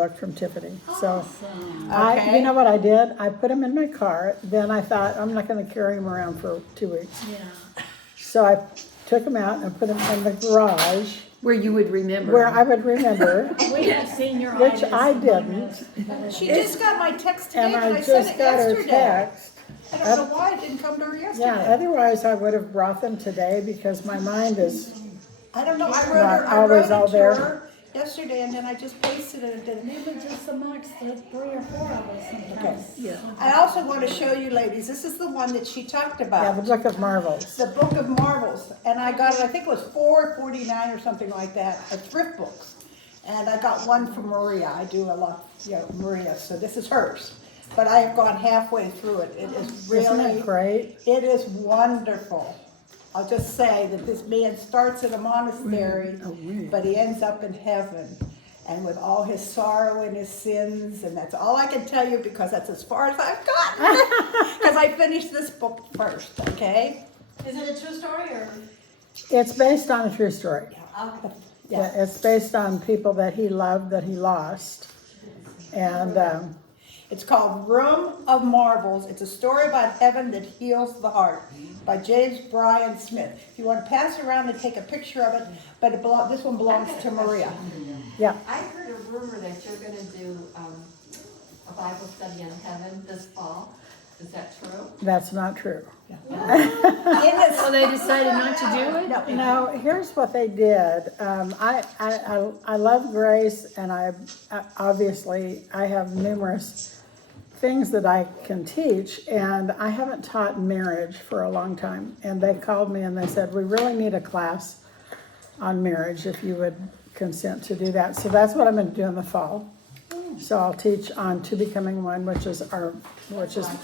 book from Tiffany. So Okay. you know what I did? I put them in my car. Then I thought, I'm not going to carry them around for 2 weeks. Yeah. So I took them out and put them in the garage Where you would remember. where I would remember, We have senior which items I among didn't. us. She just got my text today, And but I I sent just it got her yesterday. text. I don't know why it didn't come to her Yeah, yesterday. otherwise I would have brought them today because my mind is, I don't know, I Not wrote always all it to there. her yesterday and then I just pasted it and didn't. We were just amongst the 3 or 4 of us sometimes. yeah, I also want to show you ladies, this is the one that she talked the about. Book of Marvels. The Book of Marvels, and I got it, I think it was $4.49 or something like that, at Thrift Books. And I got one from Maria, I do a lot, Maria, so this is hers. But I have gone halfway through it, it is Isn't really, it great? it is wonderful. I'll just say that this man starts in a monastery, but he ends up in heaven. And with all his sorrow and his sins, and that's all I can tell you because that's as far as I've gotten. Because I finished this book first, okay? Is it a true story or? It's based on a true story. Okay. Yeah, it's based on people that he loved that he lost. And It's called Room of Marvels. It's a story about heaven that heals the heart by James Bryan Smith. If you want to pass it around and take a picture of it, but this one belongs to Maria. yeah, I heard a rumor that you're gonna do a Bible study on heaven this fall. Is that true? that's not true. So they decided not to do it? No, here's what they did. I love Grace, and obviously I have numerous things that I can teach, and I haven't taught marriage for a long time. And they called me and they said, we really need a class on marriage if you would consent to do that. So that's what I'm going to do in the fall. So I'll teach on To Becoming One, which is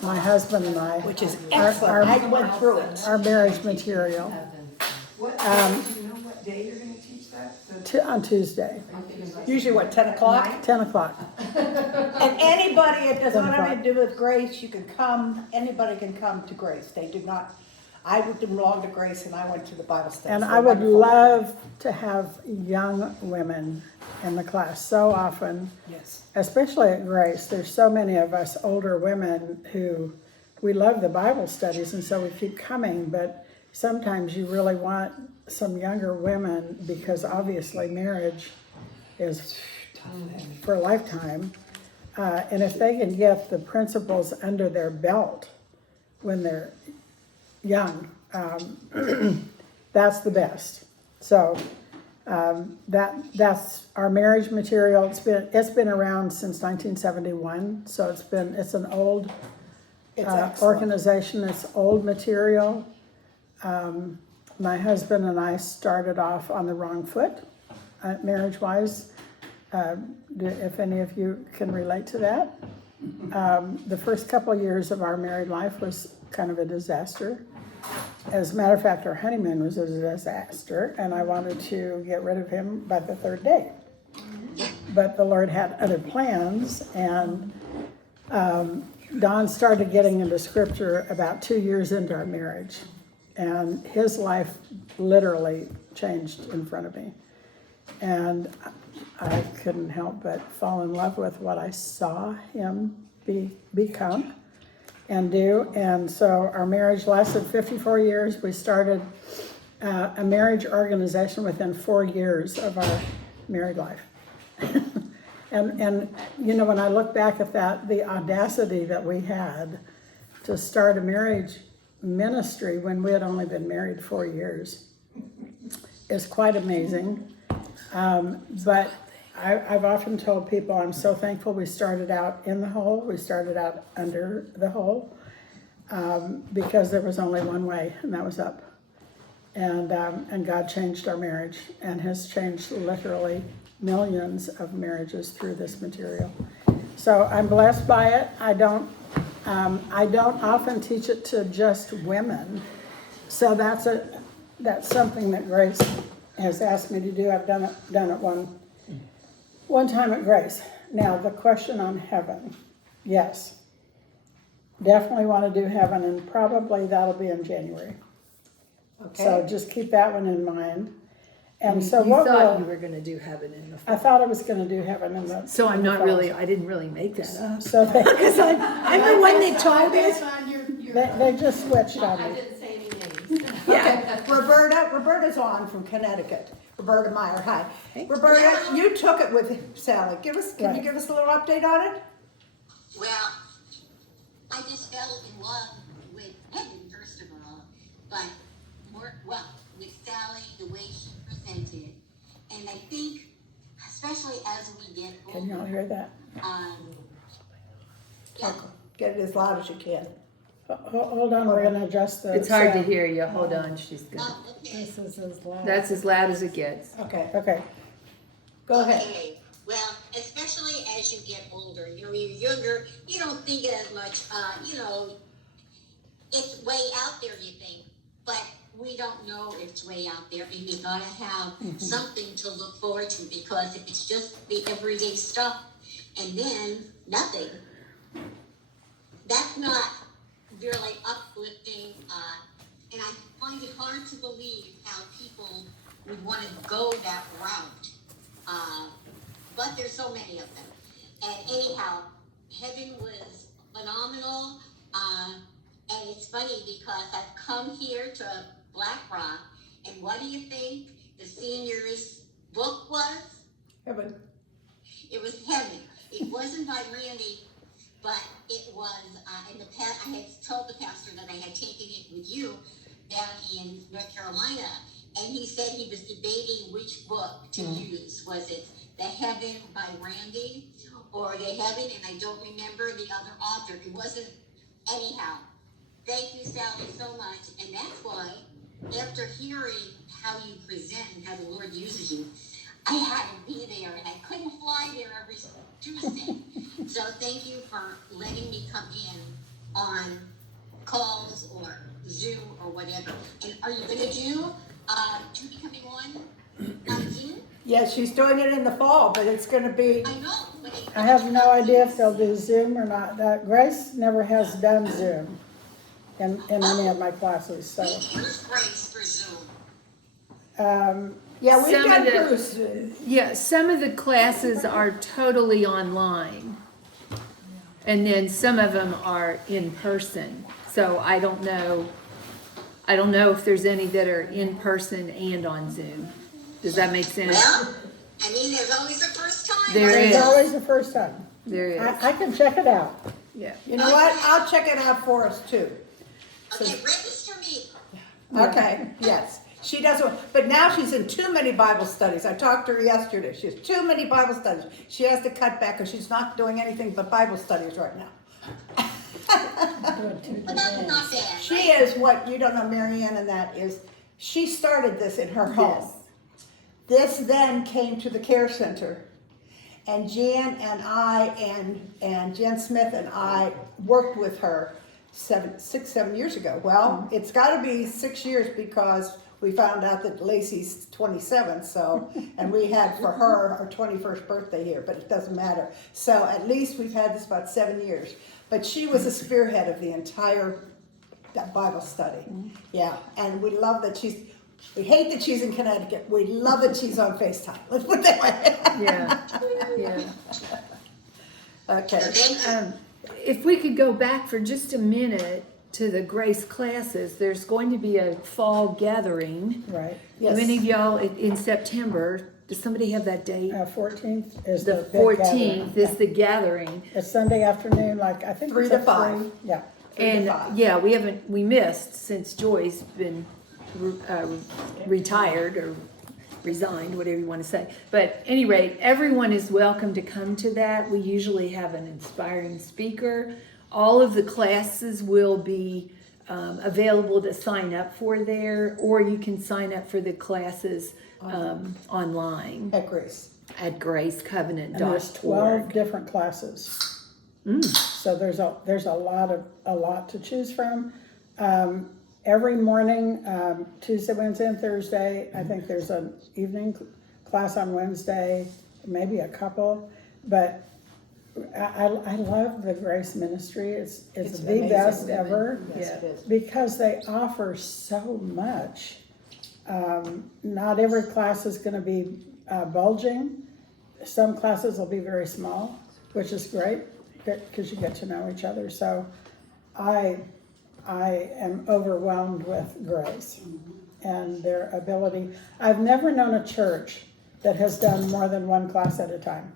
my husband and I. Which is Our- excellent. I went through it. Our marriage material. What, Um, do you know what day you're gonna teach that? On Tuesday, Usually what, 10 o'clock? 10 o'clock. And anybody, it does not 10 have o'clock. to do with Grace, you can come, anybody can come to Grace. They do not, I belong to Grace and I went to the Bible study. And They're I would wonderful. love to have young women in the class so often, Yes. especially at Grace. There's so many of us older women who, we love the Bible studies and so we keep coming, but sometimes you really want some younger women because obviously marriage is for a lifetime. And if they can get the principles under their belt when they're young, that's the best. So that's our marriage material. It's been around since 1971, so it's an old It's excellent. organization. It's old material. My husband and I started off on the wrong foot, marriage-wise. If any of you can relate to that. The first couple of years of our married life was kind of a disaster. As a matter of fact, our honeymoon was a disaster, and I wanted to get rid of him by the third day. But the Lord had other plans, and Don started getting into scripture about 2 years into our marriage. And his life literally changed in front of me. And I couldn't help but fall in love with what I saw him become and do. And so our marriage lasted 54 years. We started a marriage organization within 4 years of our married life. And you know, when I look back at that, the audacity that we had to start a marriage ministry when we had only been married 4 years is quite amazing. But I've often told people I'm so thankful we started out in the hole, we started out under the hole, because there was only one way, and that was up. And God changed our marriage and has changed literally millions of marriages through this material. So I'm blessed by it. I don't often teach it to just women. So that's something that Grace has asked me to do. I've done it one time at Grace. Now, the question on heaven, yes. Definitely want to do heaven, and probably that'll be in January. So Okay. just keep that one in mind. And so You what thought you will, were gonna do heaven in the I fall. thought I was gonna do heaven in the. So I'm in the not fall. really, I didn't really make that up. So they, Remember when they told us? they just switched on I me. didn't say any names. Okay, Roberta's on from Connecticut. Roberta Meyer, hi. Roberta, you took it with Sally. Can you Right. give us a little update on it? Well, I just fell in love with Evan, first of all, but with Sally, the way she presented. And I think, especially as we get Can y'all older, hear that? yeah, Get it as loud as you can. Hold on, we're gonna adjust the. It's hard to sound. hear you, hold on, she's good. oh, okay. This is as loud. That's as loud as it gets. Okay, Okay, go ahead. Okay, well, especially as you get older, you're younger, you don't think as much, it's way out there, you think, but we don't know if it's way out there, and you gotta have something to look forward to, because if it's just the everyday stuff, and then nothing, that's not really uplifting, and I find it hard to believe how people would want to go that route. But there's so many of them. And anyhow, heaven was phenomenal. And it's funny because I've come here to Black Rock, and what do you think the seniors' book was? Heaven. It was Heaven. It wasn't by Randy, but it was in the past. I had told the pastor that I had taken it with you down in North Carolina, and he said he was debating which book to use. Was it The Heaven by Randy or The Heaven? And I don't remember the other author. It wasn't. Anyhow, thank you, Sally, so much. And that's why, after hearing how you present and how the Lord uses you, I had to be there, and I couldn't fly there every Tuesday. So thank you for letting me come in on calls or Zoom or whatever. And are you going to do two becoming one on Zoom? Yeah, she's doing it in the fall, but it's gonna be, I know. But I have no idea if they'll do Zoom or not. Grace never has done Zoom in any of my classes, so. We use Grace for Zoom. yeah, we've Some done of the- Bruce. Yeah, some of the classes are totally online. And then some of them are in person. So I don't know if there's any that are in person and on Zoom. Does that make sense? Well, I mean, there's always a first time. There right? It's is. always the first time. There is, I can check it out. yeah. You know what? I'll check it out for us too. Okay, register me. Okay, yes. She doesn't, but now she's in too many Bible studies. I talked to her yesterday. She has too many Bible studies. She has to cut back because she's not doing anything but Bible studies right now. But that's not bad. She is what you don't know, Marianne, and that is, she started this in her home. This then came to the care center. And Jan and I and Jen Smith and I worked with her 7 years ago. Well, it's got to be 6 years because we found out that Lacey's 27, so, and we had for her our 21st birthday here, but it doesn't matter. So at least we've had this about 7 years. But she was a spearhead of the entire Bible study. Yeah, and we love that we hate that she's in Connecticut. We love that she's on FaceTime. Let's put it that way. Yeah. Okay. Thank you. If we could go back for just a minute to the Grace classes, there's going to be a fall gathering. Right. Yes. Many of y'all in September, does somebody have that date? 14th is The the big gathering. 14th is the gathering. It's Sunday afternoon, like, I think 3 it's to at 5. 3. Yeah. 3 to And 5. yeah, we missed since Joy's been retired or resigned, whatever you want to say. But at any rate, everyone is welcome to come to that. We usually have an inspiring speaker. All of the classes will be available to sign up for there, or you can sign up for the classes online At Grace. at gracecovenant.org. And there's 12 different classes. So there's a lot to choose from. Every morning, Tuesday, Wednesday, and Thursday, I think there's an evening class on Wednesday, maybe a couple. But I love the Grace Ministry. It's It's the amazing. best ever Yes, it is. because they offer so much Not every class is gonna be bulging. Some classes will be very small, which is great, because you get to know each other. So I am overwhelmed with Grace and their ability. I've never known a church that has done more than one class at a time.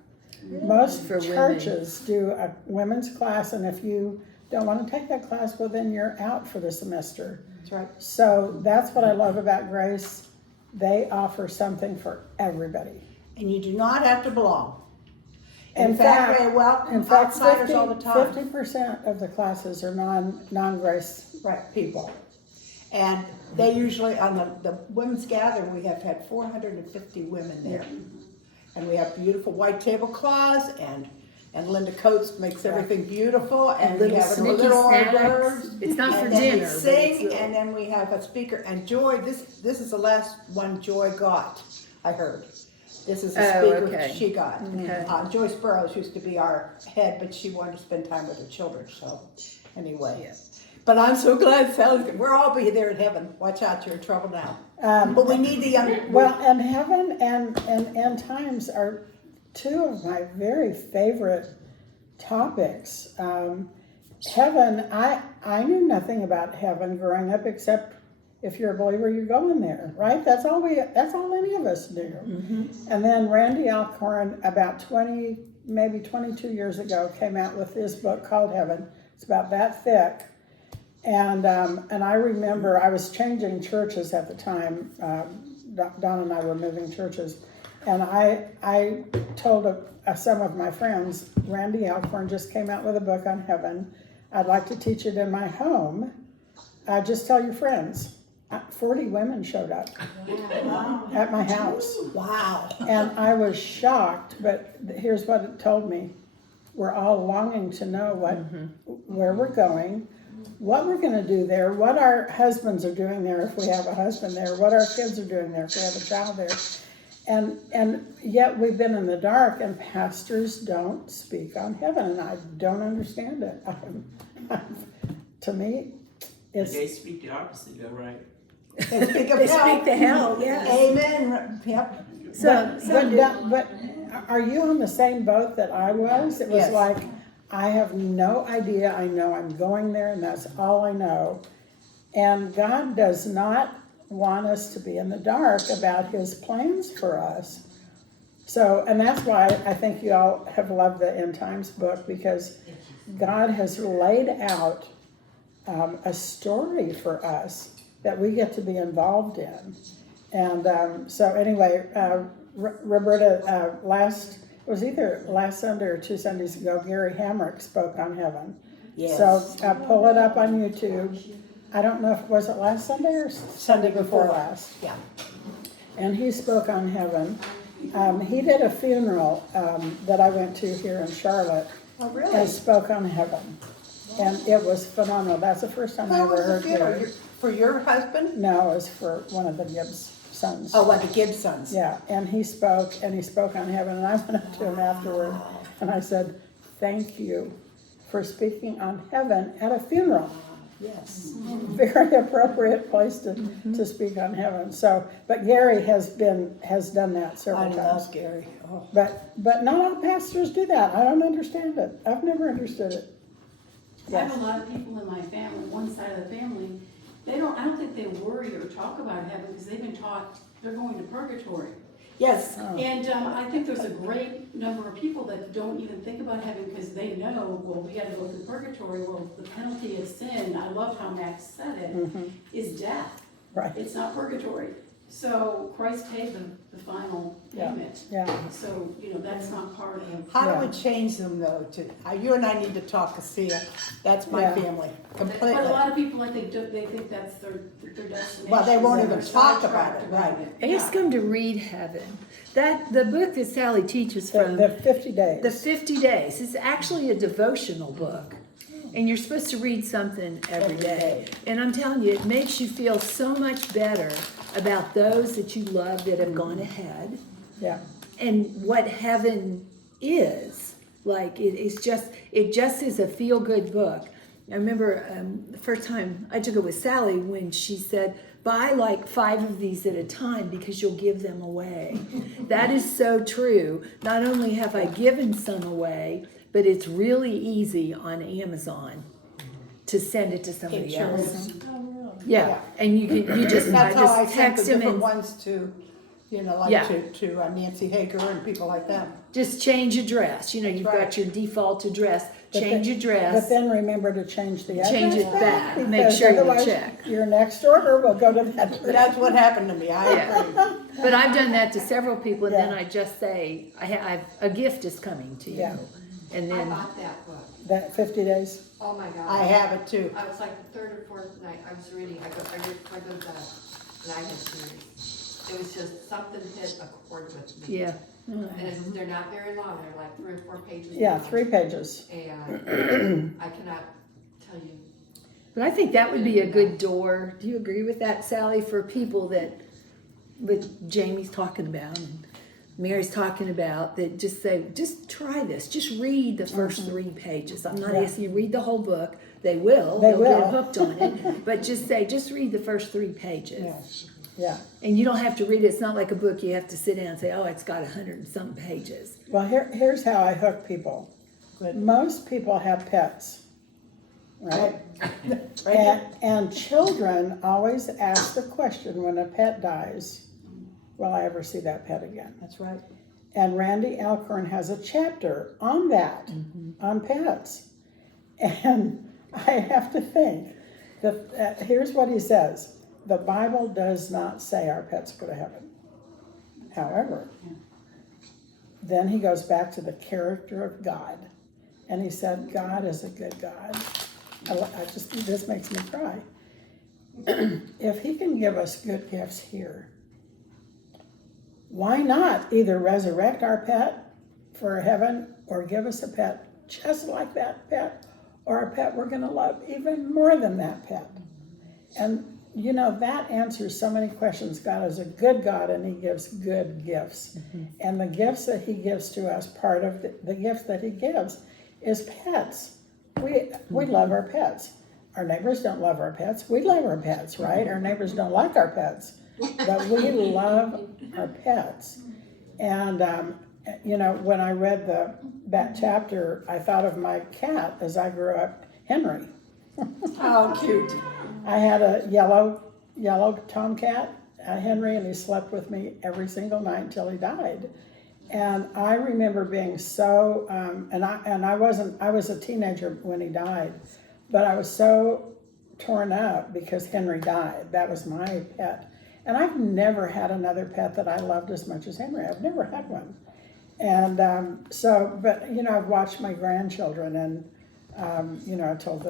Most For women. churches do a women's class, and if you don't want to take that class, well, then you're out for the semester. That's right. So that's what I love about Grace. They offer something for everybody. And you do not have to belong. In In fact, fact- they welcome In fact, outsiders all the time. 50% of the classes are non-Grace. Right, people. And they usually, on the women's gathering, we have had 450 women there. And we have beautiful white tablecloths, and Linda Coates makes everything beautiful, and we little have a sneaky little hors snacks. d'oeuvres. It's not for And then we dinner, but it's sing, little- and then we have a speaker, and Joy, this is the last one Joy got, I heard. This is the Oh, speaker okay. she got. Okay. Joyce Burrows used to be our head, but she wanted to spend time with her children, so, anyway. Yeah. But I'm so glad Sally's good. We'll all be there in heaven. Watch out, you're in trouble now. But we need the young. Well, and heaven and end times are two of my very favorite topics. Heaven, I knew nothing about heaven growing up, except if you're a believer, you're going there, right? That's all any of us knew. And then Randy Alcorn, about 20, maybe 22 years ago, came out with this book called Heaven. It's about that thick. And I remember I was changing churches at the time. Don and I were moving churches. And I told some of my friends, Randy Alcorn just came out with a book on heaven. I'd like to teach it in my home. Just tell your friends. 40 women showed up at my house. Wow. And I was shocked, but here's what it told me. We're all longing to know where we're going, what we're going to do there, what our husbands are doing there if we have a husband there, what our kids are doing there if we have a child there. And yet we've been in the dark, and pastors don't speak on heaven, and I don't understand it. To me, it's... They speak the opposite, though, right? They speak of They hell. speak the hell, yes. Amen. Yep. But are you on the same boat that I was? It was Yes. like, I have no idea. I know I'm going there, and that's all I know. And God does not want us to be in the dark about his plans for us. So, and that's why I think you all have loved the End Times book, because God has laid out a story for us that we get to be involved in. And so anyway, Roberta, it was either last Sunday or 2 Sundays ago, Gary Hamrick spoke on heaven. Yes. So pull it up on YouTube. I don't know if, was it last Sunday or Sunday before last? Yeah. And he spoke on heaven. He did a funeral that I went to here in Charlotte. Oh, really? And spoke on heaven. And it was phenomenal. That's the first time I Who ever was the heard funeral? Gary. For your husband? No, it was for one of the Gibbs sons. Oh, like the Gibsons. Yeah, and he spoke on heaven, and I went up to him afterward, and I said, thank you for speaking on heaven at a funeral. Yes. Very appropriate place to speak on heaven. So, but Gary has done that I several times. love Gary. Oh. But not all pastors do that. I don't understand it. I've never understood it. I have a lot of people in my family, one side of the family, I don't think they worry or talk about heaven because they've been taught they're going to purgatory. Yes. And I think there's a great number of people that don't even think about heaven because they know, well, we gotta go through purgatory. Well, the penalty of sin, I love how Max said it, is death. Right. It's not purgatory. So Christ paid the final Yeah. payment. Yeah. So, that's not part of. How Yeah. do we change them though? You and I need to talk, Cassia. That's my Yeah. family, completely. But a lot of people, I think, they think that's their destination. Well, they won't so even they're talk about sidetracked it, right. Ask them to read Heaven. The book that Sally teaches from, The 50 days. the 50 days, is actually a devotional book. And you're supposed to read something every day. And I'm telling you, it makes you feel so much better about those that you love that have gone ahead. Yeah. And what heaven is. Like, it just is a feel-good book. I remember the first time I took it with Sally when she said, buy like 5 of these at a time because you'll give them away. That is so true. Not only have I given some away, but it's really easy on Amazon to send it to somebody else. Yeah, and you just That's how I just sent the text them different and ones to, you know, like Yeah. to Nancy Hager and people like that. just change address. You know, you've Right. got your default address. But Change then- address. But then remember to change the address. Change it back. Make because sure you otherwise check. Your next order will go to that. That's what happened to me, I Yeah. agree. But I've done that to several people, and then Yeah. I just say, I've a gift is coming to you, Yeah. and I then bought that book. That 50 days. Oh my God. I have it too. I was like the third or fourth night, I was reading, I go to bed, and I had tears. It was just, something hit a chord with me. yeah, And they're not very long, they're like 3 or 4 pages. Yeah, long. 3 pages. And I cannot tell you, but I think that would be a good door. Do you agree with that, Sally? For people that, with Jamie's talking about and Mary's talking about, that just say, just try this. Just read the first 3 pages. I'm not Yeah. asking you to read the whole book. They will. They They'll will. get hooked on it. But just say, just read the first 3 pages. Yeah, yeah. And you don't have to read it. It's not like a book you have to sit down and say, oh, it's got 100 and something pages. Well, here's how I hook people. Good. Most people have pets, right? Right. And children always ask the question when a pet dies, will I ever see that pet again? That's right. And Randy Alcorn has a chapter on that, on pets. And I have to think that here's what he says. The Bible does not say our pets go to heaven. However, then he goes back to the character of God. And he said, God is a good God. This makes me cry. If he can give us good gifts here, why not either resurrect our pet for heaven or give us a pet just like that pet, or a pet we're going to love even more than that pet? And you know, that answers so many questions. God is a good God and he gives good gifts. And the gifts that he gives to us, part of the gifts that he gives is pets. We love our pets. Our neighbors don't love our pets. We love our pets, right? Our neighbors don't like our pets. But we love our pets. And, you know, when I read that chapter, I thought of my cat as I grew up, Henry. How cute. I had a yellow tomcat, Henry, and he slept with me every single night until he died. And I remember being so, I was a teenager when he died, but I was so torn up because Henry died. That was my pet. And I've never had another pet that I loved as much as Henry. I've never had one. And but you know, I've watched my grandchildren, and you know, I told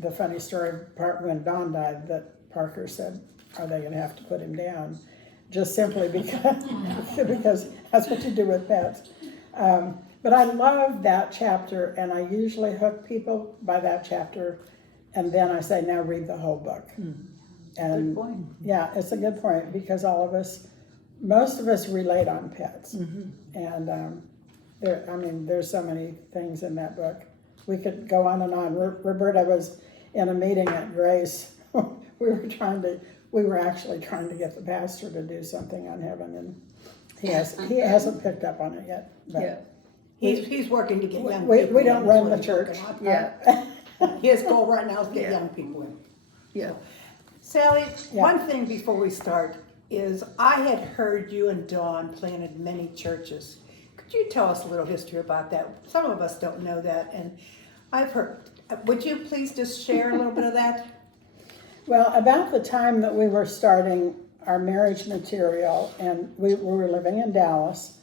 the funny story part when Don died, that Parker said, are they gonna have to put him down? Just simply because, because that's what you do with pets. But I love that chapter, and I usually hook people by that chapter, and then I say, now read the whole book. And Good point. yeah, it's a good point, because most of us relate on pets. And there's so many things in that book. We could go on and on. Roberta was in a meeting at Grace. We were actually trying to get the pastor to do something on heaven, and he hasn't picked up on it yet. But Yeah. He's working to get young we people in, don't is run what the he's church. working on. Yeah, His goal right now is to get Yeah. young people in. yeah. Sally, Yeah. one thing before we start is I had heard you and Dawn planted many churches. Could you tell us a little history about that? Some of us don't know that, and I've heard. Would you please just share a little bit of that? Well, about the time that we were starting our marriage material, and we were living in Dallas,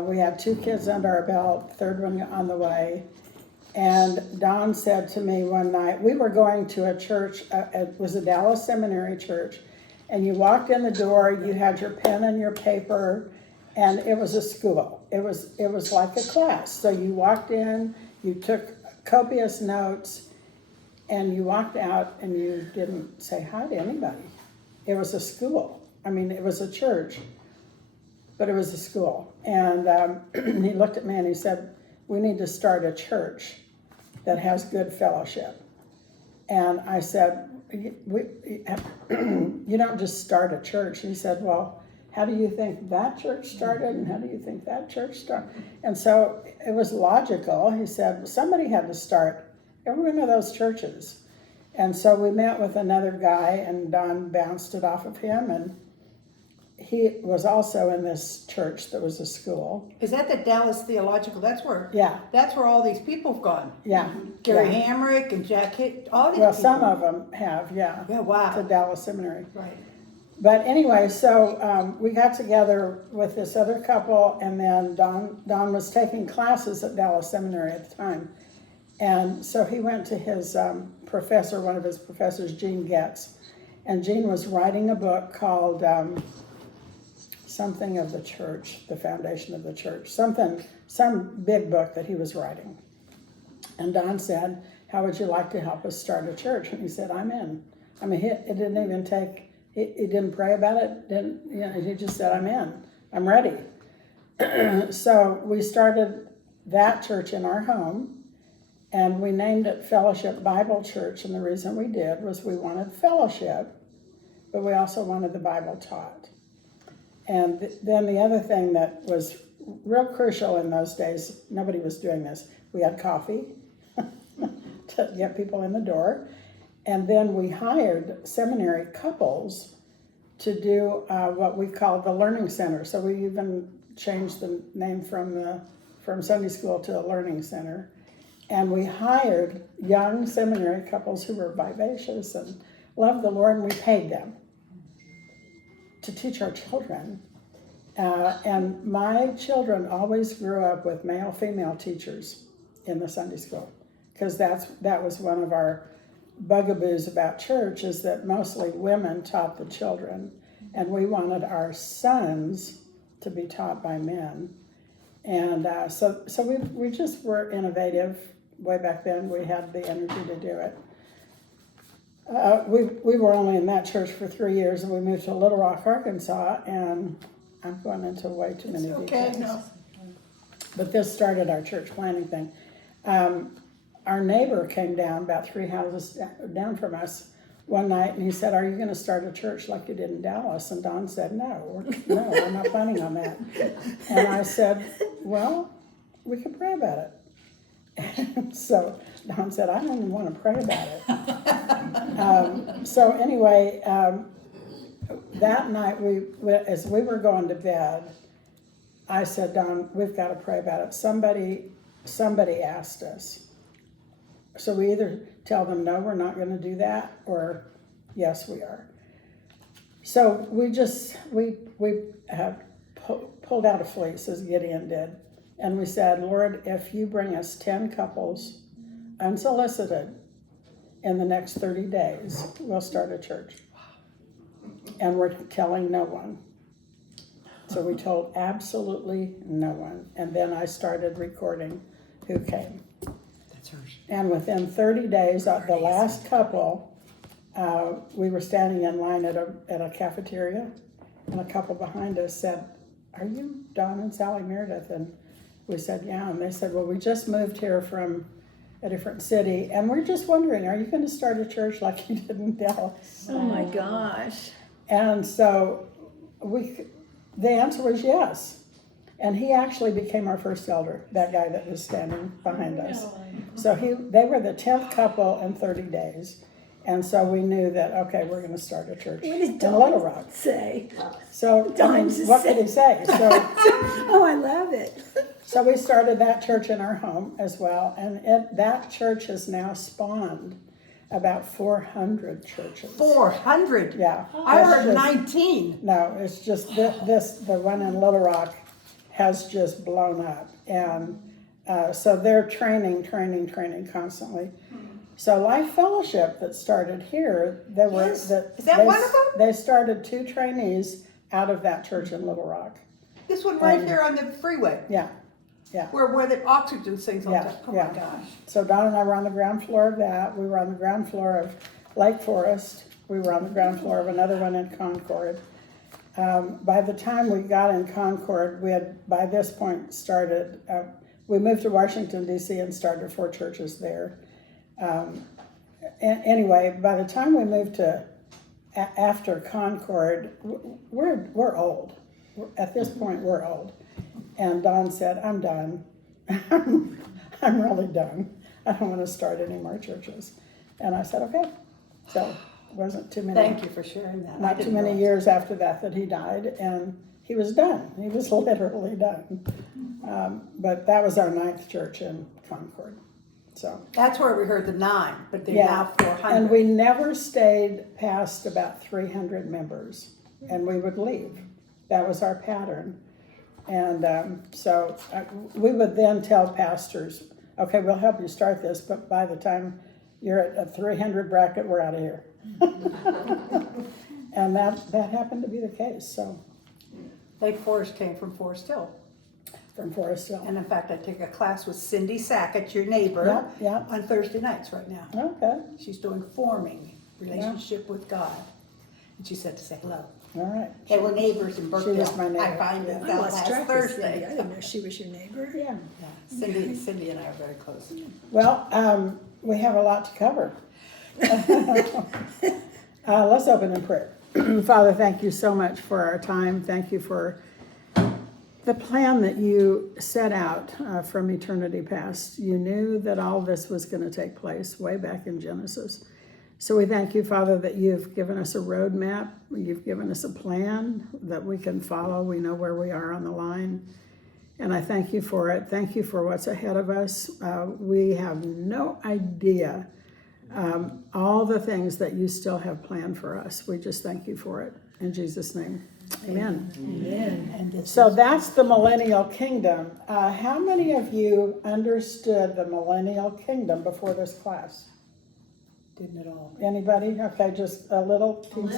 we had 2 kids under our belt, third one on the way, and Don said to me one night, we were going to a church, it was a Dallas Seminary church, and you walked in the door, you had your pen and your paper, and it was a school. It was like a class. So you walked in, you took copious notes, and you walked out and you didn't say hi to anybody. It was a school. I mean, it was a church, but it was a school. And he looked at me and he said, we need to start a church that has good fellowship. And I said, you don't just start a church. He said, well, how do you think that church started, and how do you think that church started? And so it was logical. He said, somebody had to start every one of those churches. And so we met with another guy, and Don bounced it off of him, and he was also in this church that was a school. Is that the Dallas Theological? That's where Yeah, all these people have gone. yeah. Gary yeah. Hamrick and Jack Hitt, all these Well, people. some of them have, yeah, Yeah, to wow. Dallas Seminary. Right. But anyway, so we got together with this other couple, and then Don was taking classes at Dallas Seminary at the time. And so he went to his professor, one of his professors, Gene Getz. And Gene was writing a book called something of the church, the foundation of the church, some big book that he was writing. And Don said, how would you like to help us start a church? And he said, I'm in. I mean, it didn't even take, he didn't pray about it, he just said, I'm in, I'm ready. So we started that church in our home, and we named it Fellowship Bible Church, and the reason we did was we wanted fellowship, but we also wanted the Bible taught. And then the other thing that was real crucial in those days, nobody was doing this, we had coffee to get people in the door. And then we hired seminary couples to do what we called the Learning Center. So we even changed the name from Sunday school to the Learning Center. And we hired young seminary couples who were vivacious and loved the Lord, and we paid them to teach our children. And my children always grew up with male-female teachers in the Sunday school, because that was one of our bugaboos about church, is that mostly women taught the children, and we wanted our sons to be taught by men. And so we just were innovative. Way back then, we had the energy to do it. We were only in that church for 3 years, and we moved to Little Rock, Arkansas, and I'm going into way too many Okay, details. no. But this started our church planning thing. Our neighbor came down about 3 houses down from us one night, and he said, are you going to start a church like you did in Dallas? And Don said, no, I'm not planning on that. And I said, well, we can pray about it. So Don said, I don't even want to pray about it. So anyway, that night, as we were going to bed, I said, Don, we've got to pray about it. Somebody asked us. So we either tell them, no, we're not going to do that, or yes, we are. So we pulled out a fleece, as Gideon did. And we said, Lord, if you bring us 10 couples unsolicited in the next 30 days, we'll start a church. And we're telling no one. So we told absolutely no one. And then I started recording who came. And within 30 days, the last couple, we were standing in line at a cafeteria, and a couple behind us said, are you Don and Sally Meredith? And we said, yeah. And they said, well, we just moved here from a different city, and we're just wondering, are you going to start a church like you did in Dallas? Oh my gosh. And so the answer was yes. And he actually became our first elder, that guy that was standing behind us. So they were the 10th couple in 30 days. And so we knew that, okay, we're going to start a church What did in Don Little Rock. say? So, Don just what could he say? So, Oh, I love it. so we started that church in our home as well. And that church has now spawned about 400 churches. 400? Yeah. I It's heard just- 19. No, it's just the one in Little Rock has just blown up. And so they're training constantly. So Life Fellowship that started here, there were Yes. Is that one of them? They started 2 trainees out of that church in Little Rock. This one right here on the freeway, Yeah. where the oxygen things all Yeah, that. Oh yeah. my gosh. So Don and I were on the ground floor of that. We were on the ground floor of Lake Forest. We were on the ground floor of another one in Concord. By the time we got in Concord, we had by this point started, we moved to Washington, D.C. and started 4 churches there. anyway, by the time we moved to, after Concord, we're old. At this point, we're old. And Don said, I'm done. I'm really done. I don't want to start any more churches. And I said, okay. So it wasn't too many. Thank you for sharing that. I Not too didn't many realize. years after that he died, and he was done. He was literally done. But that was our 9th church in Concord. So, That's where we heard the 9, but they're yeah. now 400. And we never stayed past about 300 members, and we would leave. That was our pattern. And so we would then tell pastors, okay, we'll help you start this, but by the time you're at a 300 bracket, we're out of here. And that happened to be the case, so, Lake Forest came from Forest Hill. from Forest Hill. And in fact, I take a class with Cindy Sackett, your neighbor, Yeah, on Thursday nights right now. okay, She's doing forming, relationship with God. And she said to say hello. all right. They were neighbors in Burkeville. was my neighbor. I find Yeah. it out last Thursday. I didn't know she was your neighbor. Yeah. Yeah. Cindy and I are very close. Well, we have a lot to cover. Let's open in prayer. Father, thank you so much for our time. Thank you for the plan that you set out from eternity past. You knew that all this was going to take place way back in Genesis. So we thank you, Father, that you've given us a roadmap. You've given us a plan that we can follow. We know where we are on the line. And I thank you for it. Thank you for what's ahead of us. We have no idea all the things that you still have planned for us. We just thank you for it. In Jesus' name, amen. Amen. And this So is- that's the millennial kingdom. How many of you understood the millennial kingdom before this class? didn't at all. Anybody? Okay, just a little piece.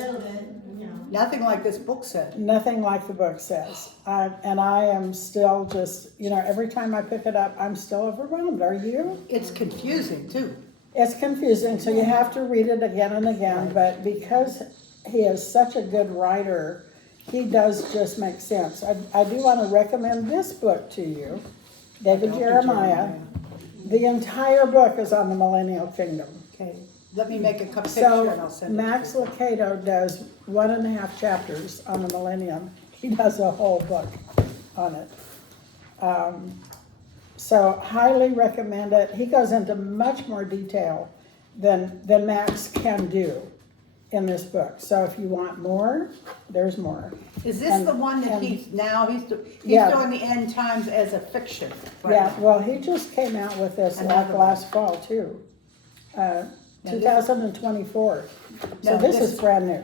Nothing like this book said. Nothing like the book says. And I am still just, every time I pick it up, I'm still overwhelmed. Are you? It's confusing too. It's confusing, so you have to read it again and again, but because he is such a good writer, he does just make sense. I do want to recommend this book to you, David Jeremiah. The entire book is on the millennial kingdom. Okay, let me make a picture and So I'll send it. Max Lucado does 1.5 chapters on the millennium. He does a whole book on it. So highly recommend it. He goes into much more detail than Max can do in this book. So if you want more, there's more. Is this and- the one that and- he's Yeah. doing the end times as a fiction? right Yeah, now? well, he just came out with this like Another one. last fall too. this is- 2024. So No, this this- is brand new.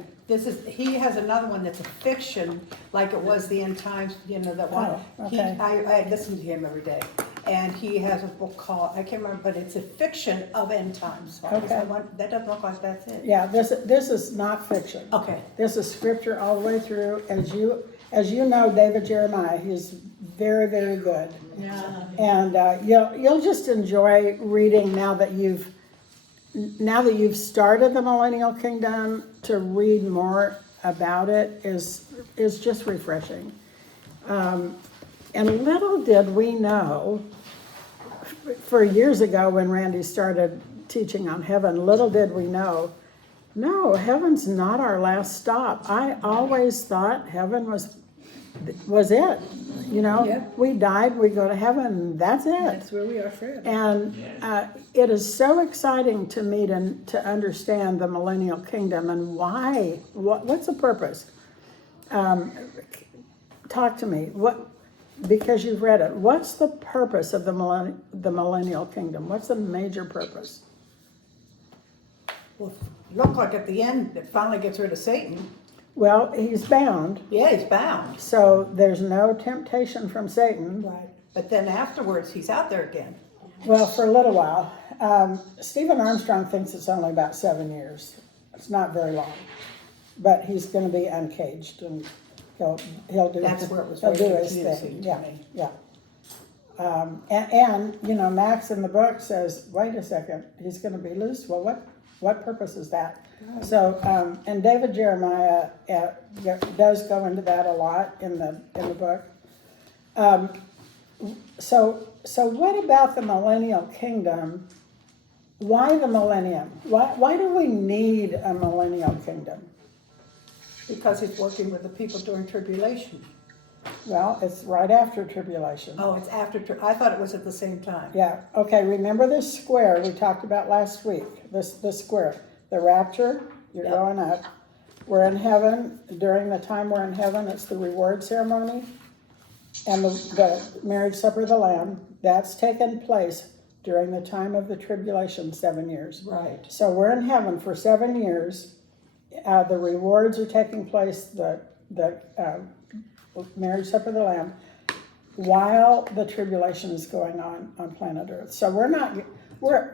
He has another one that's a fiction, like it was the end times, that one. Oh, okay. I listen to him every day, and he has a book called, I can't remember, but it's a fiction of end times. So I was Okay. like, that doesn't look like that's it. Yeah, this is not fiction. Okay, This is scripture all the way through. As you know, David Jeremiah, he's very, very good. yeah, And you'll just enjoy reading now that you've started the millennial kingdom. To read more about it is just refreshing. And little did we know, for years ago when Randy started teaching on heaven, little did we know, no, heaven's not our last stop. I always thought heaven was it. Yeah. We died, we go to heaven, that's it. That's where we are forever. And it is so exciting to me to understand the millennial kingdom and why. What's the purpose? Talk to me. Because you've read it. What's the purpose of the millennial kingdom? What's the major purpose? well, look like at the end, it finally gets rid of Satan. Well, he's bound, Yeah, he's bound. so there's no temptation from Satan. Right. But then afterwards, he's out there again. Well, for a little while. Stephen Armstrong thinks it's only about 7 years. It's not very long. But he's going to be uncaged and he'll do. That's where it was He'll very do his confusing thing. to Yeah, me. yeah. And Max in the book says, wait a second, he's going to be loose. Well, what purpose is that? So, and David Jeremiah does go into that a lot in the book. So what about the millennial kingdom Why the millennium? Why do we need a millennial kingdom? Because he's working with the people during tribulation. Well, it's right after tribulation. Oh, it's after, I thought it was at the same time. Yeah, okay, remember this square we talked about last week, this square, the rapture, you're Yep. going up. We're in heaven, during the time we're in heaven, it's the reward ceremony and the marriage supper of the Lamb, that's taken place during the time of the tribulation, 7 years. Right. So we're in heaven for 7 years, the rewards are taking place, the marriage supper of the Lamb, while the tribulation is going on planet Earth. So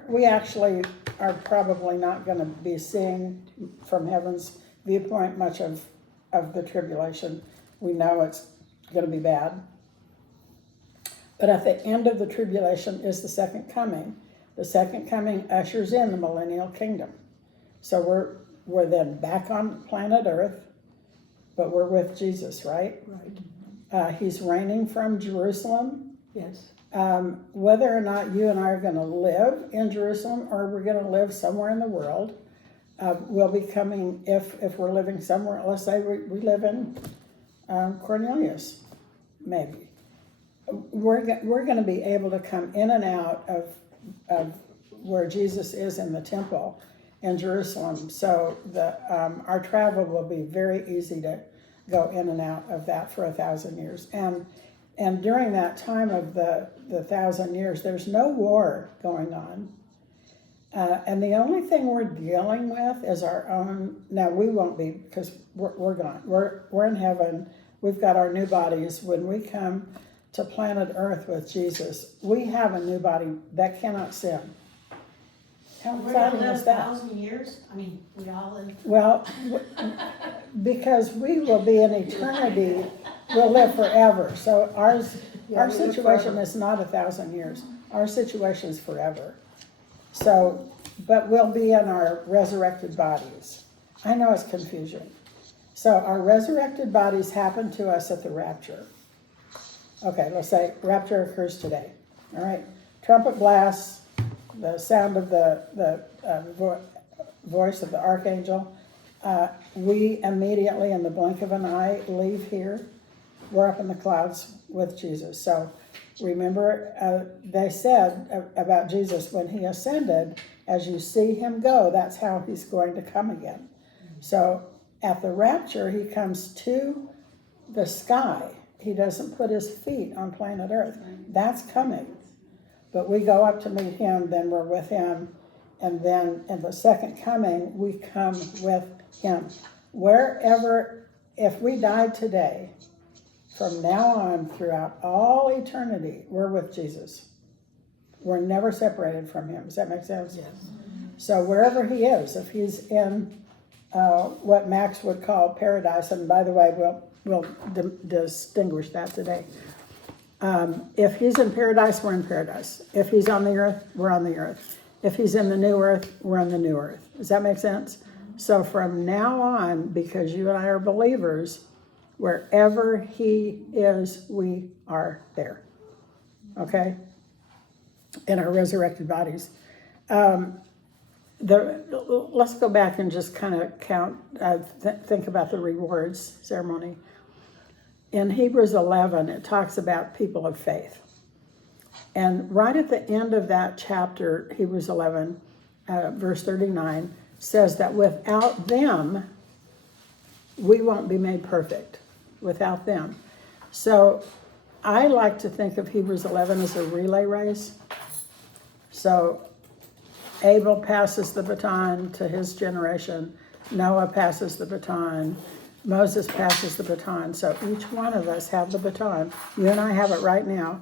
we actually are probably not gonna be seeing from heaven's viewpoint much of the tribulation. We know it's gonna be bad. But at the end of the tribulation is the second coming. The second coming ushers in the millennial kingdom. So we're then back on planet Earth, but we're with Jesus, right? Right. He's reigning from Jerusalem. Yes. Whether or not you and I are going to live in Jerusalem or we're going to live somewhere in the world, we'll be coming, if we're living somewhere, let's say we live in Cornelius, maybe. We're going to be able to come in and out of where Jesus is in the temple in Jerusalem. So our travel will be very easy to go in and out of that for 1,000 years. And during that time of the 1,000 years, there's no war going on. And the only thing we're dealing with is our own, now we won't be because we're gone. We're in heaven. We've got our new bodies. When we come to planet Earth with Jesus, we have a new body that cannot sin. How We're gonna exciting live is that? 1,000 years? I mean, we all live. Well, because we will be in eternity, we'll live forever. So our we live situation forever. is not 1,000 years. Our situation is forever. So, but we'll be in our resurrected bodies. I know it's confusion. So our resurrected bodies happen to us at the rapture. Okay, let's say rapture occurs today. All right, trumpet blasts, the sound of the voice of the archangel. We immediately, in the blink of an eye, leave here. We're up in the clouds with Jesus. So remember, they said about Jesus when he ascended, as you see him go, that's how he's going to come again. So at the rapture, he comes to the sky. He doesn't put his feet on planet Earth. That's coming. But we go up to meet him, then we're with him, and then in the second coming, we come with him. Wherever, if we died today, from now on throughout all eternity, we're with Jesus. We're never separated from him. Does that make sense? Yes. So wherever he is, if he's in what Max would call paradise, and by the way, we'll distinguish that today. If he's in paradise, we're in paradise. If he's on the earth, we're on the earth. If he's in the new earth, we're in the new earth. Does that make sense? So from now on, because you and I are believers, wherever he is, we are there. Okay? In our resurrected bodies. Let's go back and just kind of count, think about the rewards ceremony. In Hebrews 11, it talks about people of faith. And right at the end of that chapter, Hebrews 11, verse 39, says that without them, we won't be made perfect. Without them. So I like to think of Hebrews 11 as a relay race. So Abel passes the baton to his generation. Noah passes the baton. Moses passes the baton. So each one of us have the baton. You and I have it right now.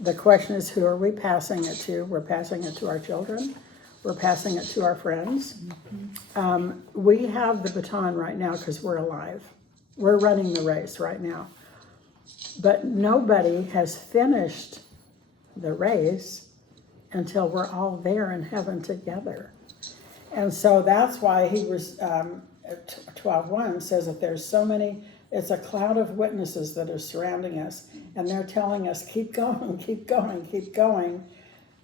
The question is, who are we passing it to? We're passing it to our children. We're passing it to our friends. We have the baton right now because we're alive. We're running the race right now. But nobody has finished the race until we're all there in heaven together. And so that's why Hebrews 12:1 says that there's so many, it's a cloud of witnesses that are surrounding us, and they're telling us, keep going, keep going, keep going,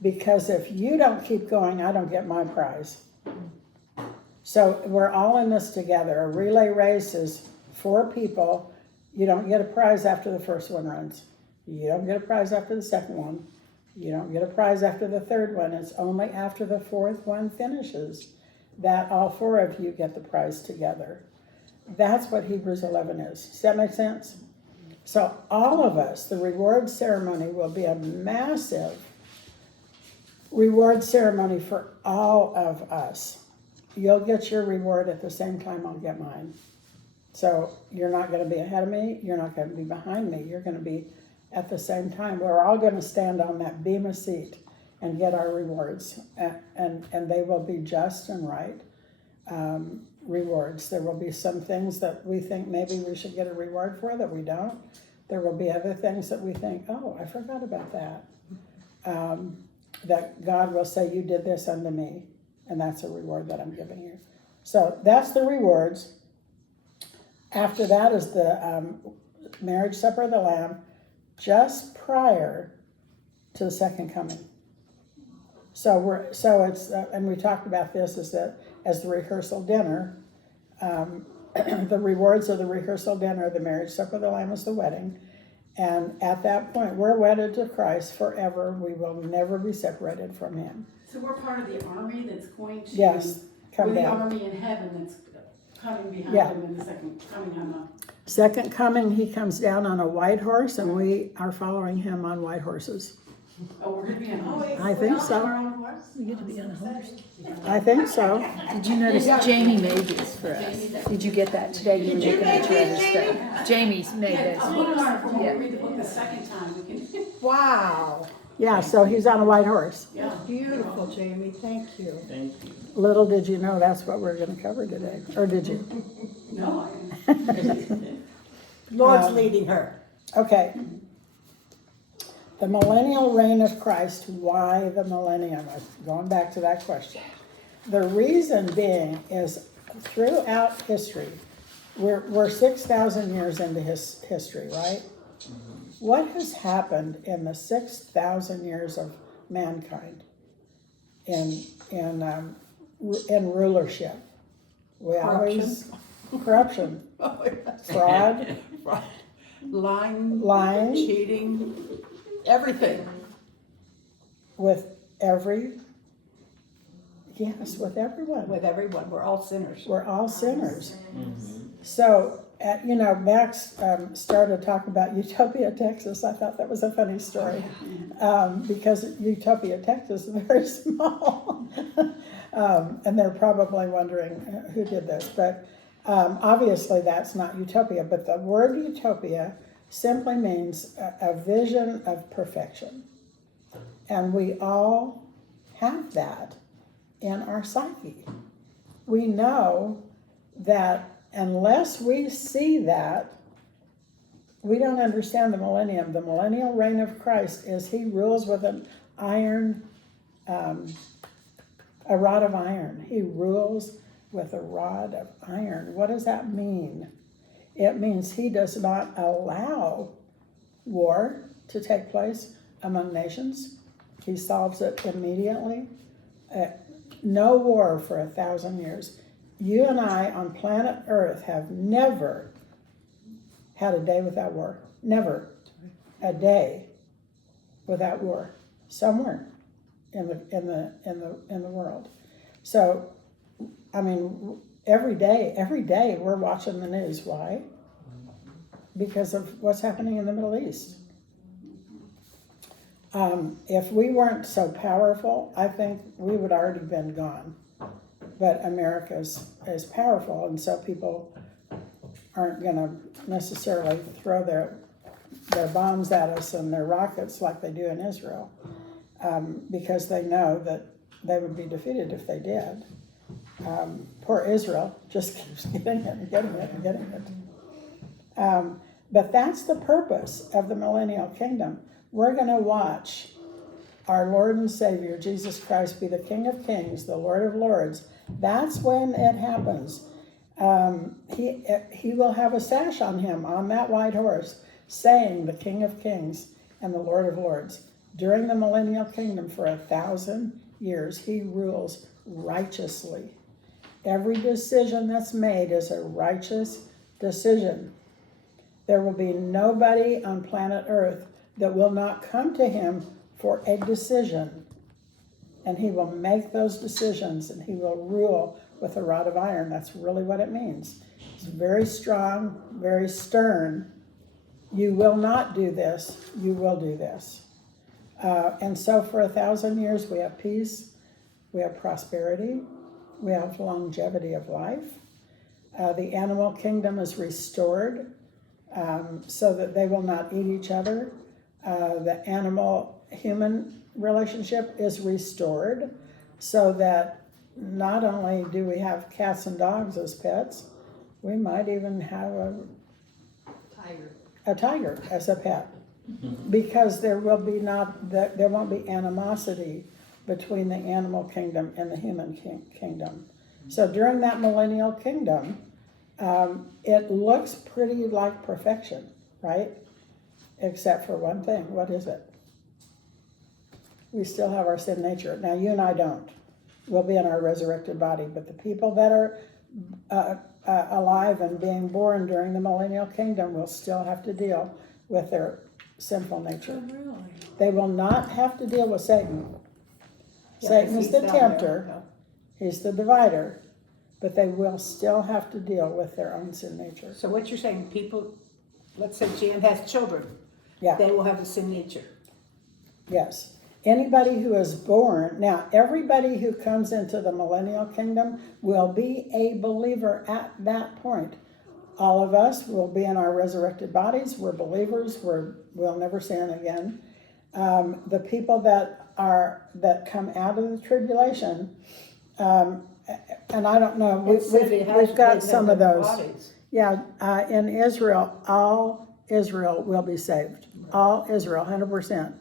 because if you don't keep going, I don't get my prize. So we're all in this together. A relay race is 4 people. You don't get a prize after the first one runs. You don't get a prize after the second one. You don't get a prize after the third one. It's only after the 4th one finishes that all 4 of you get the prize together. That's what Hebrews 11 is. Does that make sense? So all of us, the reward ceremony will be a massive reward ceremony for all of us. You'll get your reward at the same time I'll get mine. So you're not going to be ahead of me. You're not going to be behind me. You're going to be at the same time. We're all going to stand on that bema seat and get our rewards. And they will be just and right rewards. There will be some things that we think maybe we should get a reward for that we don't. There will be other things that we think, oh, I forgot about that. That God will say, you did this unto me. And that's a reward that I'm giving you. So that's the rewards. After that is the marriage supper of the Lamb, just prior to the second coming. So it's and we talked about this as the rehearsal dinner. The rewards of the rehearsal dinner, the marriage supper of the Lamb is the wedding. And at that point, we're wedded to Christ forever. We will never be separated from him. So we're part of the army that's going to. Yes, come we're the down. army in heaven that's coming behind Yeah. him in the second coming on the. Second coming, he comes down on a white horse, and we are following him on white horses. Oh, we're gonna be in. I think so. You get to be on a horse. I think so. Did you notice Jamie made this for us? Did you get that today? You were looking at your other stuff. Jamie's made this. I'm looking on it when Yeah. we read the book the second time, we can, Wow, Yeah, so he's on a white horse. yeah. beautiful, Jamie, thank you. Little did you know that's what we're gonna cover today, or did you? No, I, Lord's leading her. Okay. The millennial reign of Christ, why the millennium? Going back to that question. The reason being is throughout history, we're 6,000 years into history, right? What has happened in the 6,000 years of mankind in rulership? We always corruption, fraud, Lying, cheating, everything. with everyone. With everyone, we're all sinners. We're all sinners. So, Max started talking about Utopia, Texas. I thought that was a funny story because Utopia, Texas is very small. And they're probably wondering who did this. But obviously that's not utopia. But the word utopia simply means a vision of perfection. And we all have that in our psyche. We know that unless we see that, we don't understand the millennium. The millennial reign of Christ is he rules with an iron, a rod of iron. He rules with a rod of iron. What does that mean? It means he does not allow war to take place among nations. He solves it immediately. No war for 1,000 years. You and I on planet Earth have never had a day without war. Never a day without war somewhere in the world. So, I mean, every day we're watching the news. Why? Because of what's happening in the Middle East. If we weren't so powerful, I think we would already been gone. But America is powerful, and so people aren't going to necessarily throw their bombs at us and their rockets like they do in Israel, because they know that they would be defeated if they did. Poor Israel just keeps getting it and getting it and getting it. But that's the purpose of the millennial kingdom. We're going to watch our Lord and Savior, Jesus Christ, be the King of Kings, the Lord of Lords. That's when it happens. He will have a sash on him, on that white horse, saying the King of Kings and the Lord of Lords. During the millennial kingdom for 1,000 years, he rules righteously. Every decision that's made is a righteous decision. There will be nobody on planet Earth that will not come to him for a decision. And he will make those decisions and he will rule with a rod of iron. That's really what it means. It's very strong, very stern. You will not do this, you will do this. And so for 1,000 years we have peace, we have prosperity, we have longevity of life. The animal kingdom is restored so that they will not eat each other. The animal-human relationship is restored so that not only do we have cats and dogs as pets, we might even have a tiger as a pet. Because there won't be animosity between the animal kingdom and the human kingdom. So during that millennial kingdom, it looks pretty like perfection, right? Except for one thing. What is it? We still have our sin nature. Now, you and I don't. We'll be in our resurrected body, but the people that are alive and being born during the millennial kingdom will still have to deal with their sinful nature. Oh, really? They will not have to deal with Satan. Yeah, Satan 'cause is the he's down there. tempter, he's the divider, but they will still have to deal with their own sin nature. So what you're saying, people, let's say Jan has children, Yeah, they will have the sin nature. yes. Anybody who is born, now everybody who comes into the millennial kingdom will be a believer at that point. All of us will be in our resurrected bodies. We're believers. We'll never sin again. The people that come out of the tribulation, and I don't know. We've got some of those. Yeah, in Israel, all Israel will be saved. All Israel, 100%.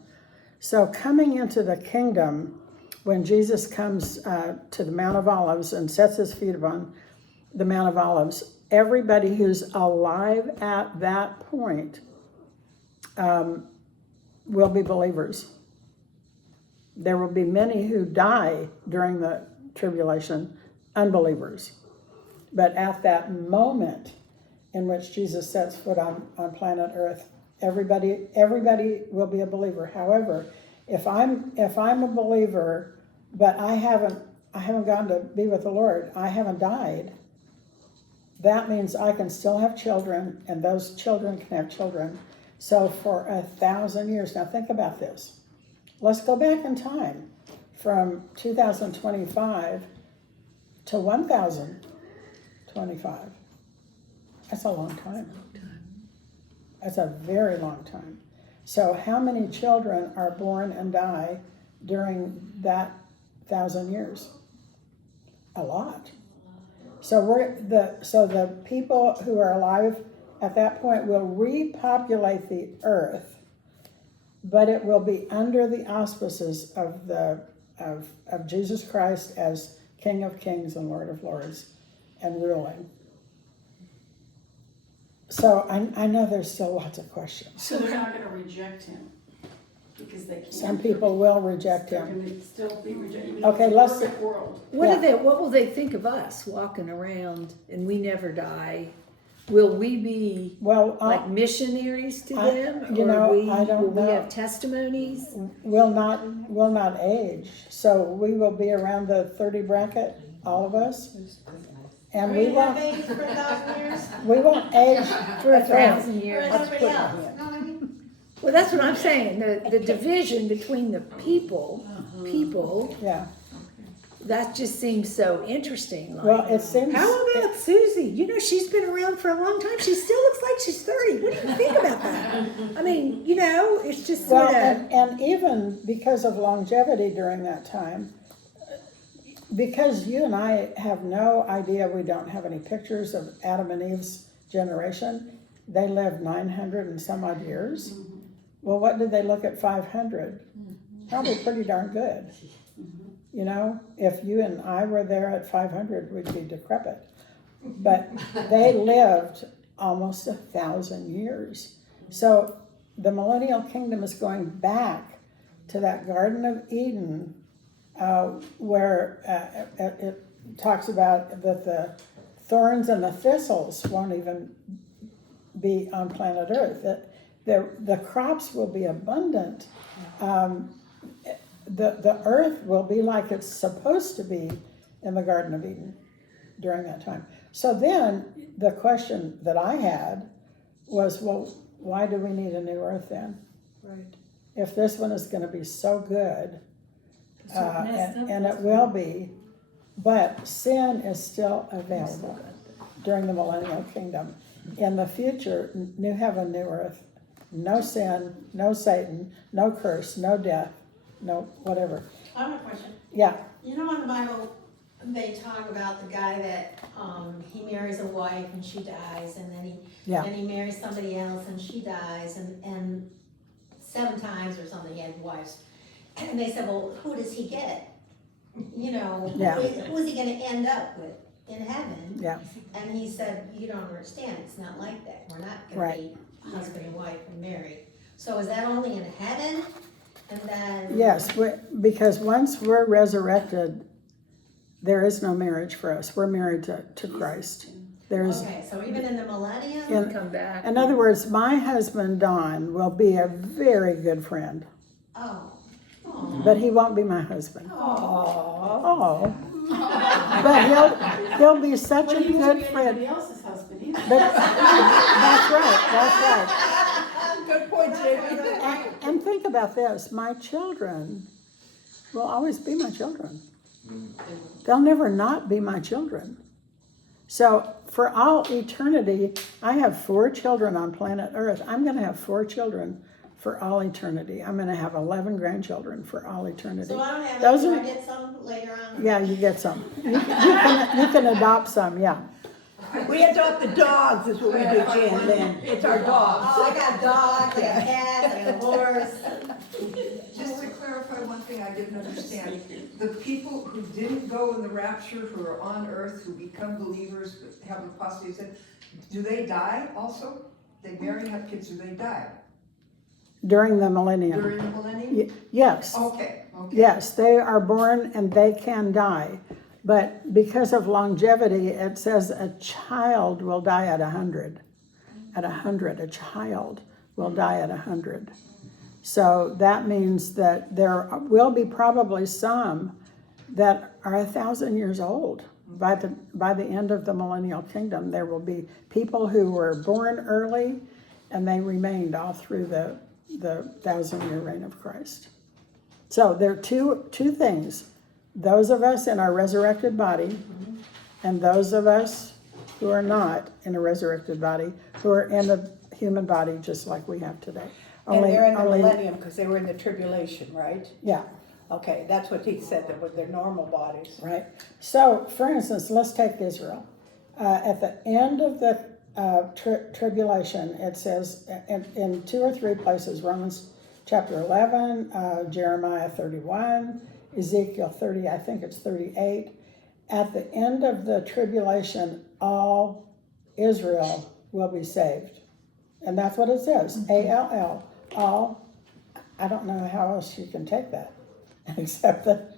So coming into the kingdom, when Jesus comes to the Mount of Olives and sets his feet upon the Mount of Olives, everybody who's alive at that point will be believers. There will be many who die during the tribulation, unbelievers. But at that moment in which Jesus sets foot on planet Earth, everybody will be a believer. However, if I'm a believer, but I haven't gone to be with the Lord, I haven't died, that means I can still have children, and those children can have children. So for 1,000 years, now think about this. Let's go back in time from 2025 to 1025. That's a long time. That's a very long time. So how many children are born and die during that 1,000 years? A lot. So the people who are alive at that point will repopulate the earth, but it will be under the auspices of Jesus Christ as King of Kings and Lord of Lords and ruling. So I know there's still lots of questions. So they're not gonna reject him, because they can't. Some people will reject They're him. gonna still be rejected, even Okay, in a let's- perfect world. What will they think of us walking around and we never die? Will we be Well, like missionaries to I- them? you Or know, will I don't we know. have testimonies? will not age. So we will be around the 30 bracket, all of us. And we won't age for 1,000 years. Let's put it in. Well, that's what I'm saying, the division between the people, Yeah, that just seems so interesting. Like, well, it seems. how about Susie? You know, she's been around for a long time. She still looks like she's 30. What do you think about that? I mean, you know, it's just Well, sort of. and even because of longevity during that time, because you and I have no idea, we don't have any pictures of Adam and Eve's generation. They lived 900 and some odd years. Well, what did they look at 500? Probably pretty darn good. You know, if you and I were there at 500, we'd be decrepit. But they lived almost 1,000 years. So the millennial kingdom is going back to that Garden of Eden, where it talks about that the thorns and the thistles won't even be on planet Earth, that the crops will be abundant. The earth will be like it's supposed to be in the Garden of Eden during that time. So then the question that I had was, well, why do we need a new earth then? Right. If this one is gonna be so good, messed up. and it will be, but sin is still available during the millennial kingdom. In the future, new heaven, new earth, no sin, no Satan, no curse, no death, no whatever. I have a question. Yeah, You know in the Bible, they talk about the guy that, he marries a wife and she dies, and then Yeah. he marries somebody else and she dies, and 7 times or something he had wives. And they said, well, who does he get? You know, Yeah. who is he gonna end up with in heaven? yeah, And he said, you don't understand, it's not like that, we're not gonna Right. be husband and wife and married. So is that only in heaven? And then? yes, because once we're resurrected, there is no marriage for us. We're married to Christ. There's, Okay, so even in the millennium? in, Come back. in other words, my husband, Don, will be a very good friend, Oh. Oh. but he won't be my husband. Oh. Oh. But he'll be such But a he won't good be friend. anybody else's husband either. But that's right. Good point, Jamie. And think about this, my children will always be my children. They'll never not be my children. So for all eternity, I have 4 children on planet Earth. I'm gonna have 4 children for all eternity. I'm gonna have 11 grandchildren for all eternity. So I don't have Those any, do are- I get some later on? Yeah, you get some. You can adopt some, yeah. We adopt the dogs is what we do, Jan, then. It's our dogs. Oh, I got dogs, I got cats, I got a horse. Just to clarify one thing I didn't understand, the people who didn't go in the rapture, who are on earth, who become believers, but have apostasy, do they die also? They marry, have kids, do they die During the millennium. during the millennium? Yes. Okay, okay. Yes, they are born and they can die. But because of longevity, it says a child will die at 100. At 100, a child will die at 100. So that means that there will be probably some that are 1,000 years old. By the end of the millennial kingdom, there will be people who were born early and they remained all through the 1,000-year reign of Christ. So there are two things. Those of us in our resurrected body and those of us who are not in a resurrected body, who are in a human body just like we have today. And they're in the millennium because they were in the tribulation, right? Yeah, Okay, that's what he said, that with their normal bodies. right. So, for instance, let's take Israel. At the end of the tribulation, it says in 2 or 3 places, Romans chapter 11, Jeremiah 31, Ezekiel 30, I think it's 38. At the end of the tribulation, all Israel will be saved. And that's what it says, A-L-L, all. I don't know how else you can take that, except that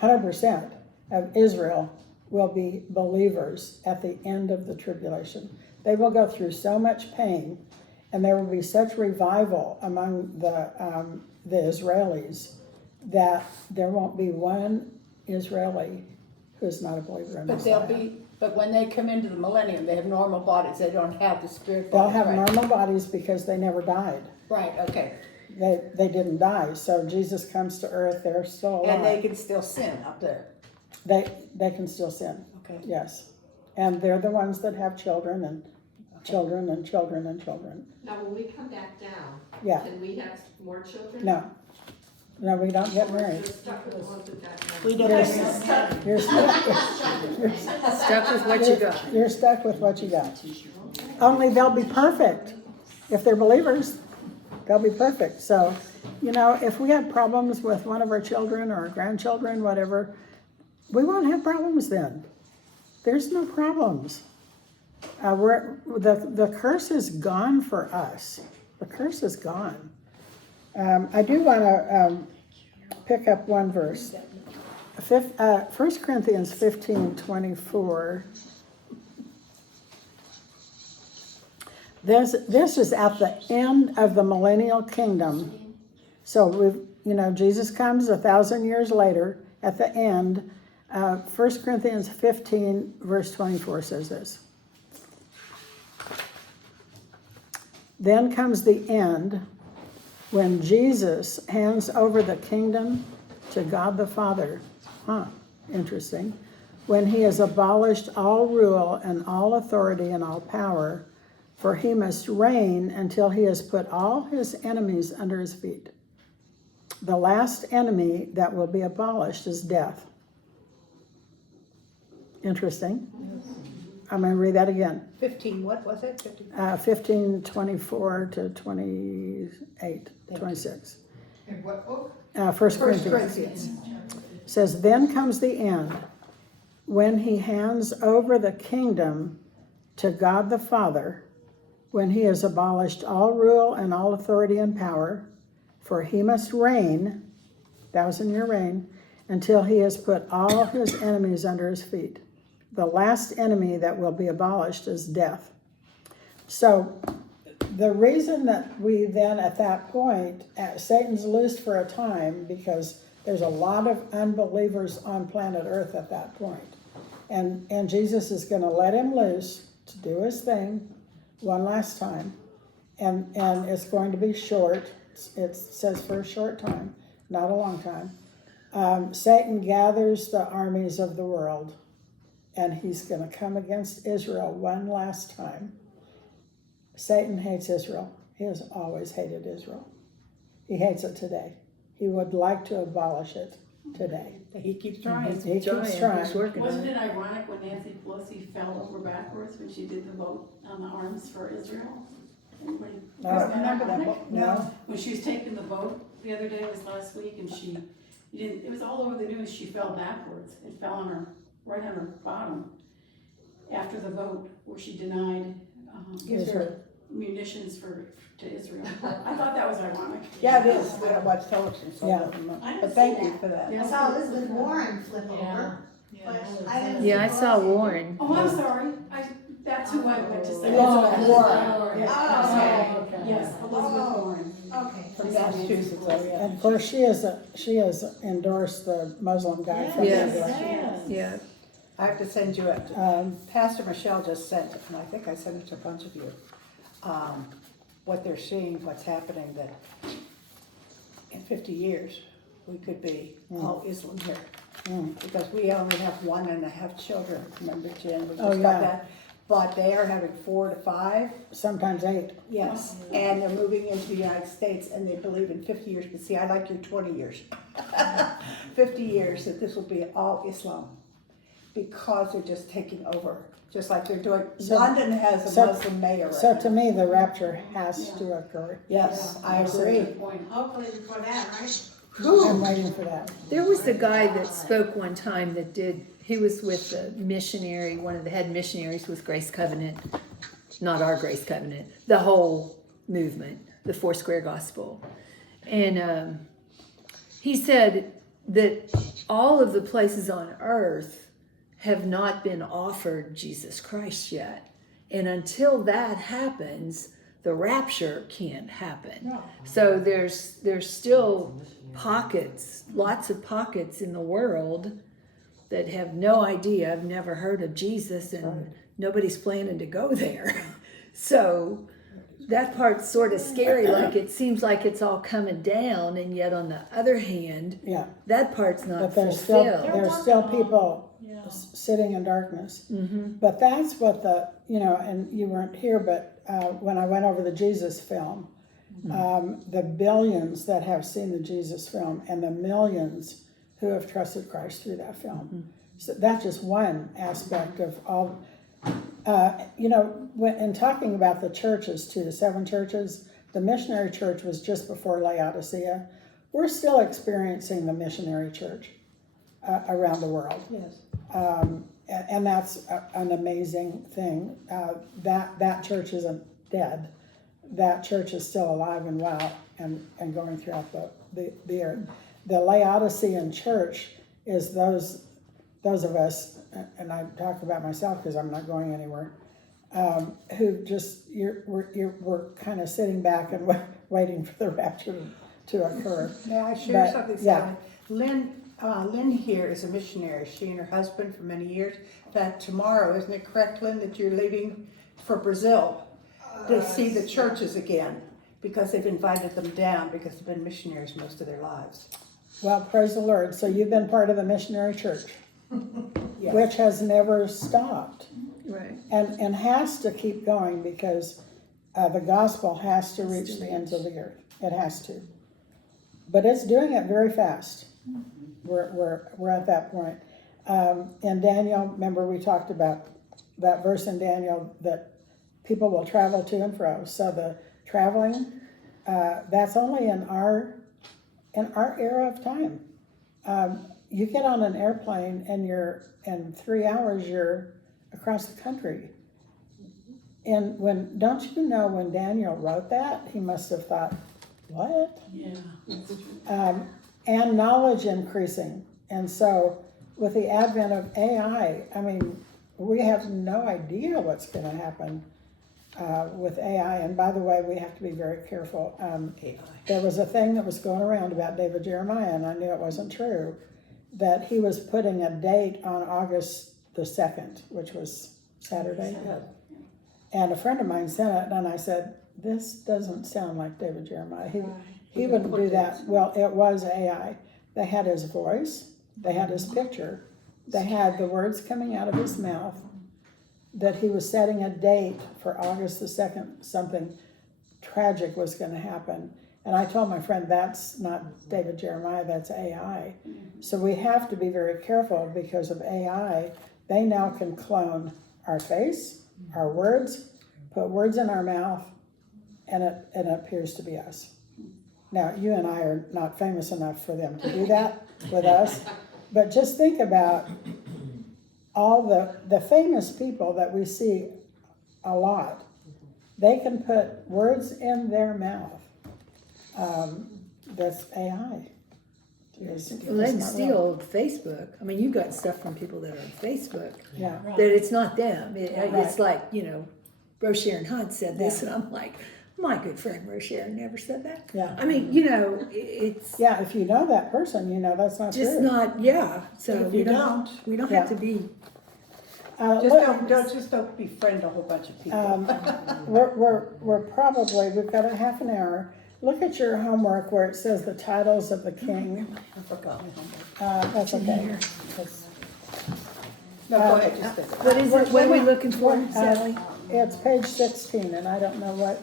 100% of Israel will be believers at the end of the tribulation. They will go through so much pain, and there will be such revival among the Israelis that there won't be one Israeli who's not a believer in But Messiah. but when they come into the millennium, they have normal bodies, they don't have the spirit They'll bodies, have right? normal bodies because they never died. Right, okay. They didn't die, so Jesus comes to earth, they're still alive. And they can still sin up there. They can still sin, Okay. yes. And they're the ones that have children and children and children and children. Now, when we come back down, Yeah, can we have more children? no. No, we don't get Or we're married. just stuck with the ones that got married? We don't You're have. You're Stuck with what you got. You're stuck with what you got. Only they'll be perfect. If they're believers, they'll be perfect. So, you know, if we have problems with one of our children or our grandchildren, whatever, we won't have problems then. There's no problems. The curse is gone for us. The curse is gone. I do want to pick up one verse. 1 Corinthians 15:24. This is at the end of the millennial kingdom. So Jesus comes 1,000 years later at the end. 1 Corinthians 15 verse 24 says this. Then comes the end when Jesus hands over the kingdom to God the Father. Interesting. When he has abolished all rule and all authority and all power, for he must reign until he has put all his enemies under his feet. The last enemy that will be abolished is death. Interesting. I'm going to read that again. 15, what was it? 15. 15:24 to 28, 26. In what book? 1 First Corinthians. Corinthians. Says, then comes the end, when he hands over the kingdom to God the Father, when he has abolished all rule and all authority and power, for he must reign, 1,000-year reign, until he has put all his enemies under his feet. The last enemy that will be abolished is death. So the reason that we then at that point, Satan's loosed for a time because there's a lot of unbelievers on planet Earth at that point. And Jesus is going to let him loose to do his thing one last time. And it's going to be short. It says for a short time, not a long time. Satan gathers the armies of the world, and he's going to come against Israel one last time. Satan hates Israel. He has always hated Israel. He hates it today. He would like to abolish it today. He keeps trying. He keeps trying. He's working on Wasn't it. it ironic when Nancy Pelosi fell over backwards when she did the vote on the arms for Israel? Anybody? No. Wasn't that Remember that ironic? vote? No. When she was taking the vote the other day, it was last week, and it was all over the news, she fell backwards. It fell on her, right on her bottom after the vote where she denied Israel. munitions to Israel. I thought that was ironic. Yeah, it is. I don't watch television, so Yeah. but thank you for that. I saw Elizabeth Warren flip over, but I didn't. Yeah, I saw Warren. Oh, I'm sorry. That's who I meant to say. Elizabeth Warren. Yeah. Oh, okay. Yes, Elizabeth Warren. Okay. From Massachusetts, oh, yeah. And of course, she has endorsed the Muslim guy from Yes. India. Yeah. I have to send you Pastor Michelle just sent, and I think I sent it to a bunch of you, what they're seeing, what's happening, that in 50 years, we could be all Islam here. Because we only have 1.5 children, remember Jen, we Oh, just yeah. got that. But they are having 4 to 5, Sometimes 8. yes, and they're moving into the United States, and they believe in 50 years, but see, I like your 20 years. 50 years, that this will be all Islam. Because they're just taking over, just like they're doing, London has a Muslim mayor right So now. to me, the rapture has to occur. Yes, I agree. Good point. Hopefully before that, right? I'm waiting for that. There was a guy that spoke one time he was with the missionary, one of the head missionaries with Grace Covenant, not our Grace Covenant, the whole movement, the Foursquare Gospel. And he said that all of the places on earth have not been offered Jesus Christ yet. And until that happens, the rapture can't happen. So there's still pockets, lots of pockets in the world that have no idea, have never heard of Jesus, and nobody's planning to go there. So that part's sort of scary, like it seems like it's all coming down, and yet on the other hand, Yeah, that part's not but fulfilled. there's still people sitting in darkness. But that's what and you weren't here, but when I went over the Jesus film, the billions that have seen the Jesus film and the millions who have trusted Christ through that film. So that's just one aspect of all. In talking about the churches too, the 7 churches, the missionary church was just before Laodicea. We're still experiencing the missionary church around the world. Yes. And that's an amazing thing. That church isn't dead. That church is still alive and well and going throughout the earth. The Laodicean church is those of us, and I talk about myself because I'm not going anywhere, who just, we're kind of sitting back and waiting for the rapture to occur. May I share But, something, yeah. Sally? Lynn here is a missionary, she and her husband for many years. In fact, tomorrow, isn't it correct, Lynn, that you're leaving for Brazil to see the churches again? Because they've invited them down because they've been missionaries most of their lives. Well, praise the Lord. So you've been part of the missionary church, Yes. which has never stopped Right. and has to keep going because the gospel has to reach the ends of the earth. It has to. But it's doing it very fast. We're at that point. In Daniel, remember we talked about that verse in Daniel that people will travel to and fro. So the traveling, that's only in our era of time. You get on an airplane and in 3 hours you're across the country. And don't you know when Daniel wrote that, he must have thought, what? Yeah. And knowledge increasing. And so with the advent of AI, I mean, we have no idea what's going to happen with AI. And by the way, we have to be very careful. There was a thing that was going around about David Jeremiah, and I knew it wasn't true, that he was putting a date on August the 2nd, which was Saturday. And a friend of mine sent it, and I said, this doesn't sound like David Jeremiah. He wouldn't do that. Well, it was AI. They had his voice, they had his picture, they had the words coming out of his mouth, that he was setting a date for August the 2nd, something tragic was going to happen. And I told my friend, that's not David Jeremiah, that's AI. So we have to be very careful because of AI. They now can clone our face, our words, put words in our mouth, and it appears to be us. Now, you and I are not famous enough for them to do that with us, but just think about all the famous people that we see a lot. They can put words in their mouth. That's AI. Well, they can steal Facebook. I mean, you got stuff from people that are on Facebook, Yeah. that it's not them. It's like, Rocher and Hunt said this, and I'm like, my good friend Rocher never said that. Yeah. I mean, it's Yeah, if you know that person, you know that's not just true. not, yeah. So If you don't, we don't Yeah. have to be. don't befriend a whole bunch of people. We're probably, we've got a half an hour. Look at your homework where it says the titles of the king. I forgot my homework. That's okay. That's- No, go ahead, just say What is it? What are we looking for, Sally? It's page 16, and I don't know what.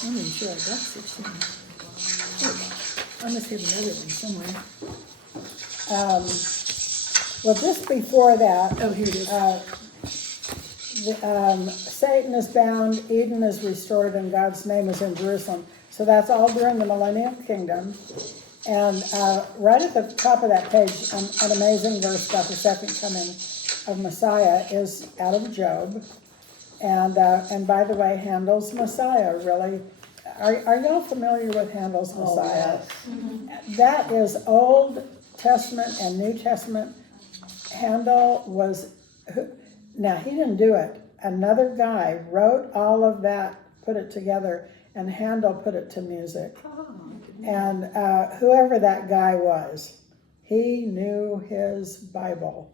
I'm not even sure I got 16. I must have another one somewhere. Well, just before that, Oh, here it is. Satan is bound, Eden is restored, and God's name is in Jerusalem. So that's all during the millennial kingdom. And right at the top of that page, an amazing verse about the second coming of Messiah is out of Job. And by the way, Handel's Messiah really, are y'all familiar with Handel's Messiah? That is Old Testament and New Testament. Handel was, now he didn't do it. Another guy wrote all of that, put it together, and Handel put it to music. And whoever that guy was, he knew his Bible.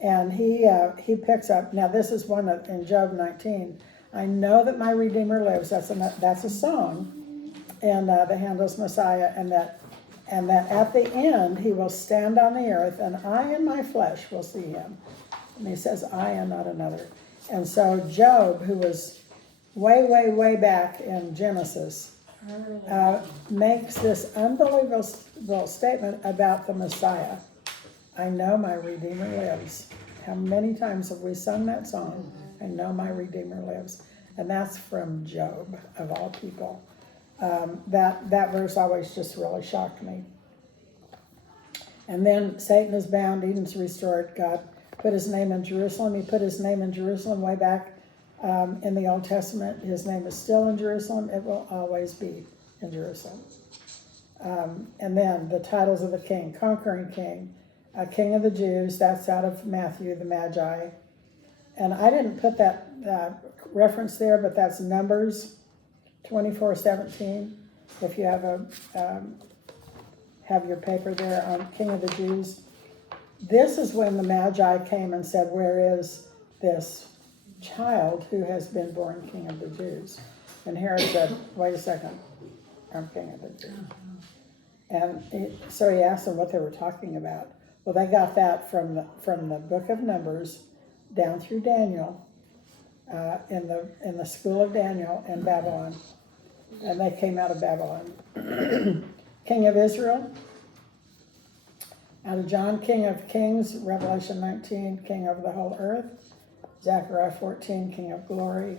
And he picks up, now this is one in Job 19. I know that my Redeemer lives, that's a song in the Handel's Messiah, and that at the end he will stand on the earth, and I in my flesh will see him. And he says, I and not another. And so Job, who was way, way, way back in Genesis, makes this unbelievable statement about the Messiah. I know my Redeemer lives. How many times have we sung that song? I know my Redeemer lives. And that's from Job, of all people. That verse always just really shocked me. And then Satan is bound, Eden's restored. God put his name in Jerusalem. He put his name in Jerusalem way back in the Old Testament. His name is still in Jerusalem. It will always be in Jerusalem. And then the titles of the king: conquering king, king of the Jews. That's out of Matthew, the Magi. And I didn't put that reference there, but that's Numbers 24:17. If you have your paper there on King of the Jews. This is when the Magi came and said, "Where is this child who has been born King of the Jews?" And Herod said, "Wait a second, I'm King of the Jews." And so he asked them what they were talking about. Well, they got that from the book of Numbers down through Daniel, in the school of Daniel in Babylon, and they came out of Babylon. King of Israel, out of John, King of Kings, Revelation 19, King over the whole earth, Zechariah 14, King of glory,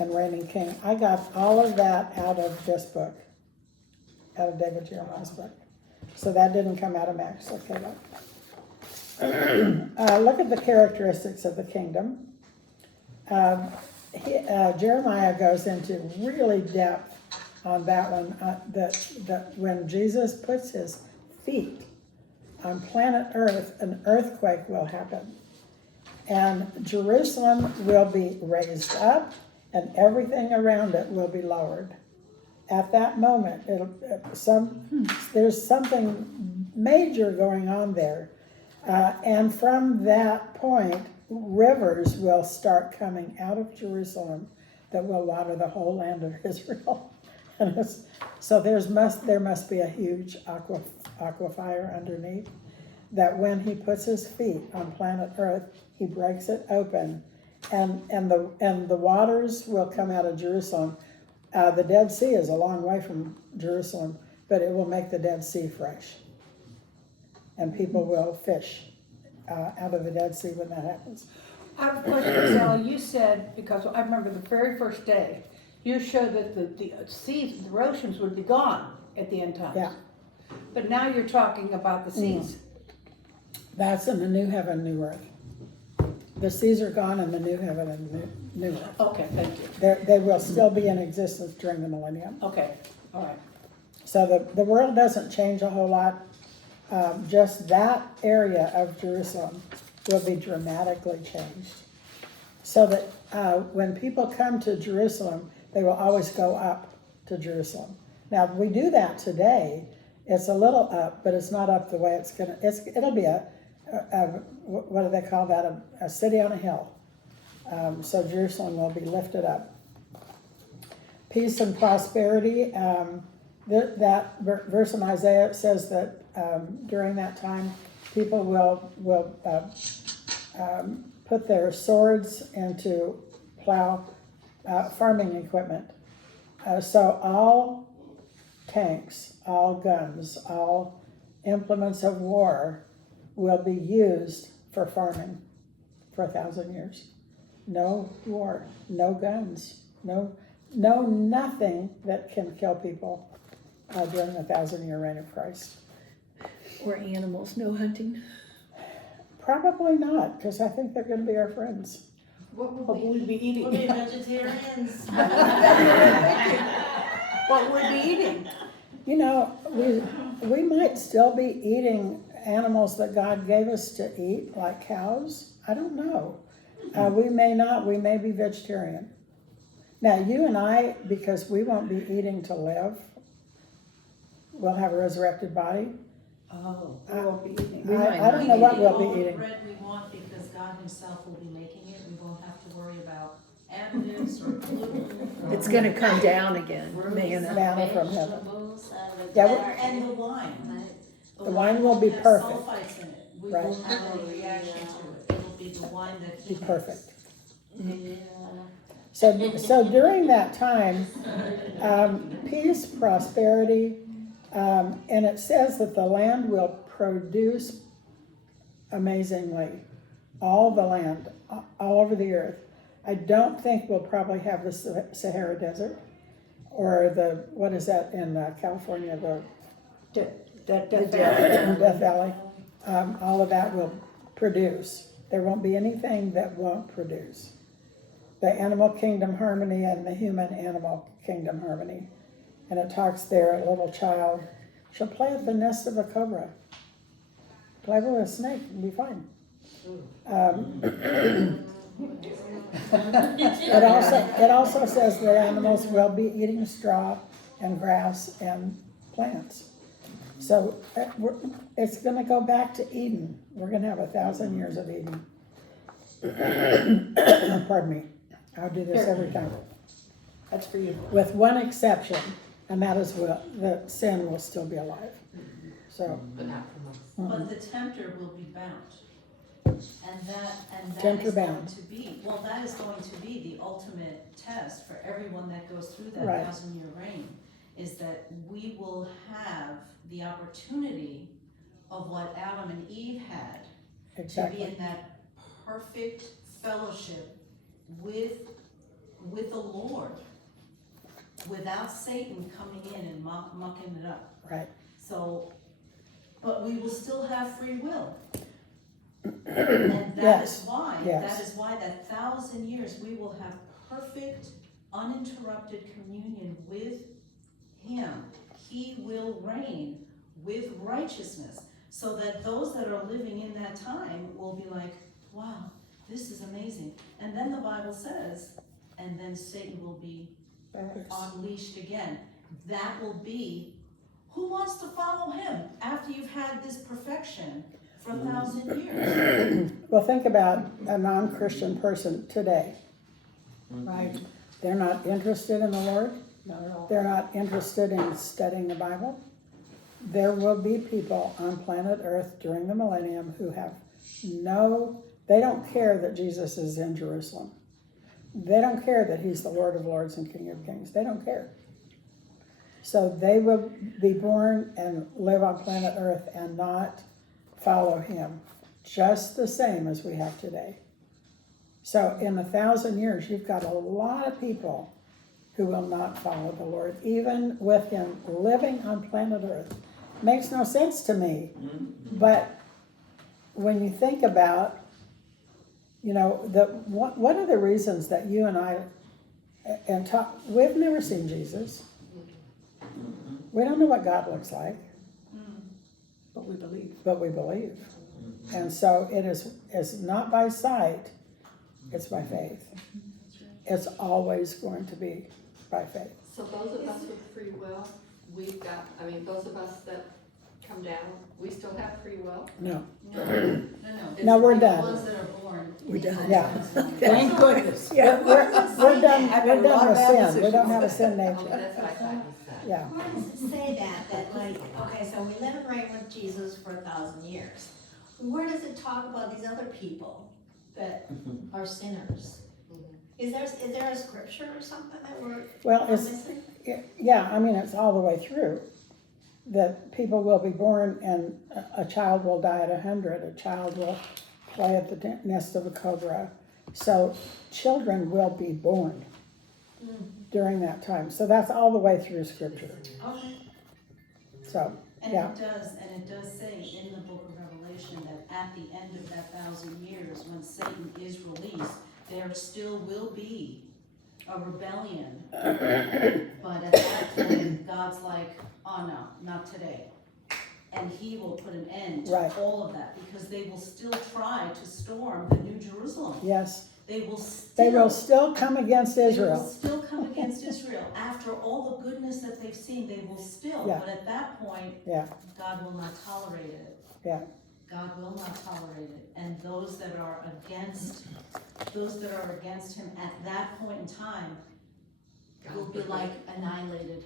and reigning King. I got all of that out of this book, out of David Jeremiah's book. So that didn't come out of Max Lucado. Look at the characteristics of the kingdom. Jeremiah goes into really depth on that one, that when Jesus puts his feet on planet Earth, an earthquake will happen. And Jerusalem will be raised up, and everything around it will be lowered. At that moment, there's something major going on there. And from that point, rivers will start coming out of Jerusalem that will water the whole land of Israel. And so there must be a huge aquifer underneath, that when he puts his feet on planet Earth, he breaks it open, and the waters will come out of Jerusalem. The Dead Sea is a long way from Jerusalem, but it will make the Dead Sea fresh, and people will fish out of the Dead Sea when that happens. I have a question, Sally. You said, because I remember the very first day, you showed that the seas, the oceans would be gone at the end times. Yeah. But now you're talking about the seas. That's in the new heaven, new earth. The seas are gone in the new heaven and new earth. Okay, thank you. They will still be in existence during the millennium. Okay, all right. So the world doesn't change a whole lot. Just that area of Jerusalem will be dramatically changed. So that when people come to Jerusalem, they will always go up to Jerusalem. Now, we do that today. It's a little up, but it's not up the way it'll be what do they call that? A city on a hill. So Jerusalem will be lifted up. Peace and prosperity. That verse in Isaiah says that during that time, people will put their swords into plow farming equipment. So all tanks, all guns, all implements of war will be used for farming for 1,000 years. No war, no guns, no nothing that can kill people during the 1,000-year reign of Christ. Or animals, no hunting. Probably not, because I think they're going to be our friends. What will we be eating? We'll be vegetarians. What we'll be eating? You know, we might still be eating animals that God gave us to eat, like cows. I don't know. We may not. We may be vegetarian. Now, you and I, because we won't be eating to live, we'll have a resurrected body. Oh. We won't be eating. I don't know what we'll be all the eating. bread we want because God himself will be making it. We won't have to worry about additives or gluten. It's gonna come down again, manna. Manna from heaven. Vegetables, Yeah, and the wine. The wine will be won't have perfect. sulfites in it. We Right. won't have any reaction to it. It'll be the wine that Be he perfect. Yeah. So during that time, peace, prosperity, and it says that the land will produce amazingly. All the land, all over the earth. I don't think we'll probably have the Sahara Desert or what is that in California, Death Valley. All of that will produce. There won't be anything that won't produce. The animal kingdom harmony and the human animal kingdom harmony. And it talks there, a little child shall play at the nest of a cobra. Play with a snake and be fine. It also says that animals will be eating straw and grass and plants. So it's gonna go back to Eden. We're gonna have 1,000 years of Eden. Pardon me. I'll do this every time. That's for you. With one exception, and that is the sin will still be alive. So, But not from us. But the tempter will be bound. And that Tempter is going bound. to be, well, that is going to be the ultimate test for everyone that goes through that Right. 1,000-year reign, is that we will have the opportunity of what Adam and Eve had, to be exactly. in that perfect fellowship with the Lord, without Satan coming in and mucking it up. Right. So, but we will still have free will. And that is Yes, why, yes. that is why that 1,000 years, we will have perfect, uninterrupted communion with Him. He will reign with righteousness, so that those that are living in that time will be like, wow, this is amazing. And then the Bible says, and then Satan will be unleashed again. That will be, who wants to follow him after you've had this perfection for 1,000 years? Well, think about a non-Christian person today. Right. They're not interested in the Lord. Not at all. They're not interested in studying the Bible. There will be people on planet Earth during the millennium who have they don't care that Jesus is in Jerusalem. They don't care that He's the Lord of Lords and King of Kings. They don't care. So they will be born and live on planet Earth and not follow Him, just the same as we have today. So in 1,000 years, you've got a lot of people who will not follow the Lord, even with Him living on planet Earth. Makes no sense to me. But when you think about, one of the reasons that you and I we've never seen Jesus. We don't know what God looks like, But we believe. but we believe. And so it's not by sight, it's by faith. It's always going to be by faith. So those of us with free will, we've got, those of us that come down, we still have free will? No. No. No, we're The done. ones that are born. We're done. Yeah. Thank goodness. Yeah, we're done. I've We're had a done lot with of bad sin. We don't decisions. have a sin Oh, nature. that's what I thought you said. Yeah. Where does it say that like, okay, so we live and reign with Jesus for 1,000 years. Where does it talk about these other people that are sinners? Is there a scripture or something that we're Well, it's missing? yeah. It's all the way through. That people will be born and a child will die at 100. A child will play at the nest of a cobra. So children will be born during that time. So that's all the way through Scripture. Okay. So And yeah, it does say in the book of Revelation that at the end of that 1,000 years, when Satan is released, there still will be a rebellion. But at that point, God's like, oh no, not today. And He will put an end to Right. all of that, because they will still try to storm the New Jerusalem. yes, They will they will still come against They will Israel. still come against Israel. After all the goodness that they've seen, they will still, Yeah. but at that point, Yeah, God will not tolerate it. yeah, God will not tolerate it. And those that are against Him at that point in time will be like annihilated.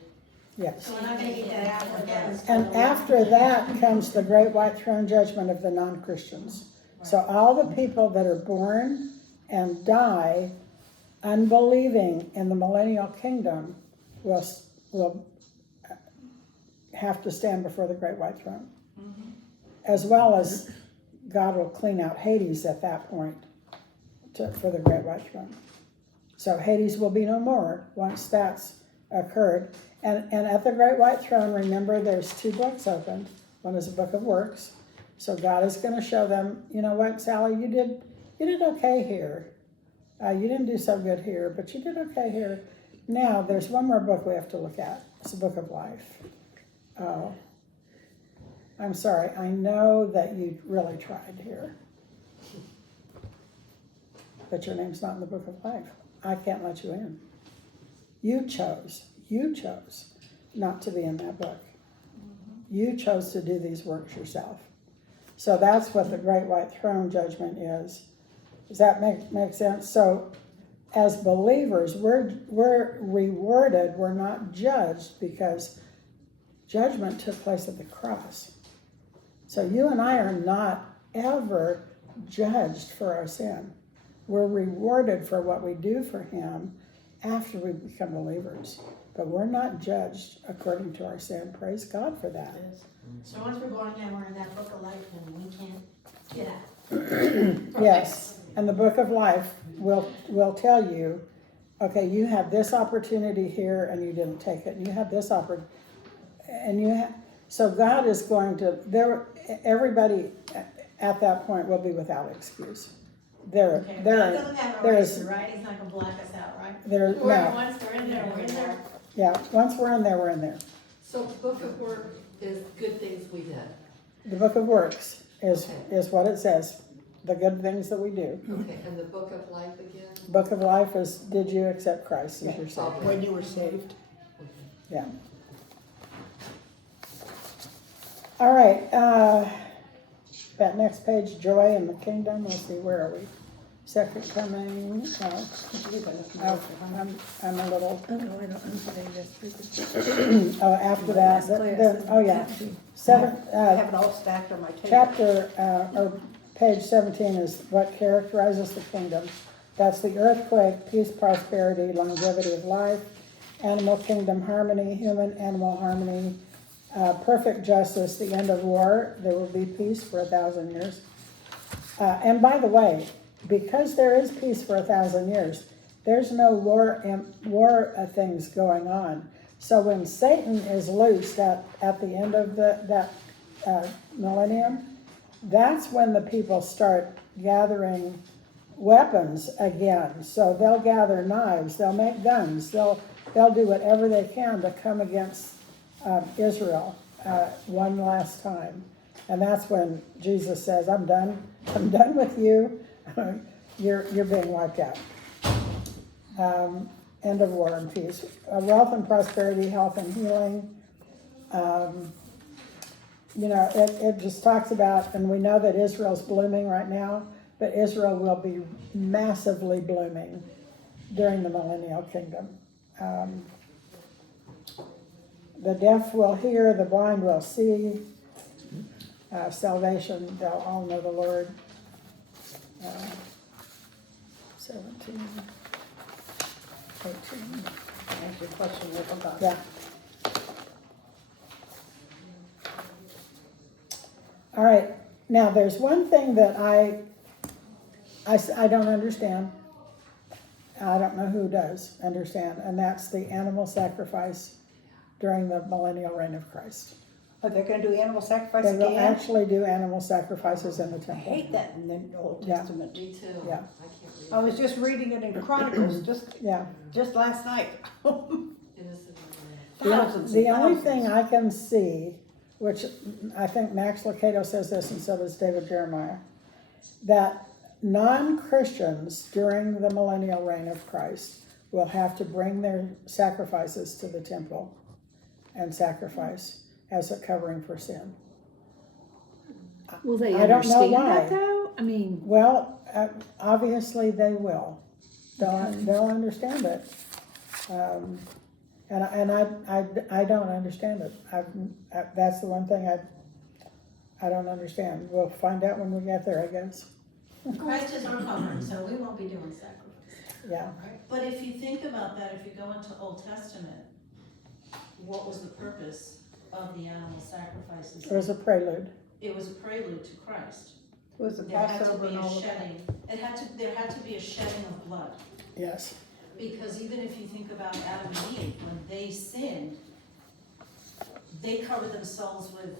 yes. So we're not gonna eat that apple again. And after that comes the great white throne judgment of the non-Christians. So all the people that are born and die unbelieving in the millennial kingdom will have to stand before the great white throne. As well as God will clean out Hades at that point for the great white throne. So Hades will be no more once that's occurred. And at the great white throne, remember, there's 2 books opened. One is a book of works. So God is going to show them, you know what, Sally, you did okay here. You didn't do so good here, but you did okay here. Now, there's one more book we have to look at. It's the book of life. Oh. I'm sorry, I know that you really tried here. But your name's not in the book of life. I can't let you in. You chose not to be in that book. You chose to do these works yourself. So that's what the great white throne judgment is. Does that make sense? So as believers, we're rewarded, we're not judged, because judgment took place at the cross. So you and I are not ever judged for our sin. We're rewarded for what we do for him after we become believers. But we're not judged according to our sin. Praise God for that. So once we're born again, we're in that book of life and we can't get out. Yes, and the book of life will tell you, okay, you had this opportunity here and you didn't take it. And you had this opportunity, and so God is going to, everybody at that point will be without excuse. Okay, God doesn't have a razor, right? He's not gonna black us out, right? Once we're in there, we're in there. Yeah, once we're in there, we're in there. So book of work is good things we did. The book of works is what it says, the good things that we do. Okay, and the book of life again? Book of life is, did you accept Christ as your Savior? When you were saved. Yeah. All right, that next page, joy in the kingdom, let's see, where are we? Second coming, I'm a little, Oh, no, I don't understand oh, after that, oh, yeah. Seven, I have it all stacked on my table. chapter, or page 17 is what characterizes the kingdom. That's the earthquake, peace, prosperity, longevity of life, animal kingdom harmony, human-animal harmony, perfect justice, the end of war. There will be peace for 1,000 years. And by the way, because there is peace for 1,000 years, there's no war things going on. So when Satan is loosed at the end of that millennium, that's when the people start gathering weapons again. So they'll gather knives, they'll make guns, they'll do whatever they can to come against Israel one last time. And that's when Jesus says, I'm done with you. You're being wiped out. End of war and peace. Wealth and prosperity, health and healing. It just talks about, and we know that Israel's blooming right now, but Israel will be massively blooming during the millennial kingdom. The deaf will hear, the blind will see. Salvation, they'll all know the Lord. 17, 18. That's your question, we forgot. Yeah. All right. Now, there's one thing that I don't understand. I don't know who does understand, and that's the animal sacrifice during the millennial reign of Christ. Are they gonna do animal sacrifice They will again? actually do animal sacrifices in the I temple. hate that in the Old Yeah. Testament. Me too. Yeah. I can't read. I was just reading it in Chronicles Yeah. just last night. Innocent. Thousands The and only thousands. thing I can see, which I think Max Lucado says this, and so does David Jeremiah, that non-Christians during the millennial reign of Christ will have to bring their sacrifices to the temple and sacrifice as a covering for sin. Will they I don't know understand why. that though? I mean, Well, obviously they will. They'll understand it. And I don't understand it. That's the one thing I don't understand. We'll find out when we get there, I guess. Christ is our covering, so we won't be doing sacrifice. Yeah. But if you think about that, if you go into Old Testament, what was the purpose of the animal sacrifices? It was a prelude. It was a prelude to Christ. Was the There had to Passover be and a all of that? shedding, there had to be a shedding of blood. Yes. Because even if you think about Adam and Eve, when they sinned, they covered themselves with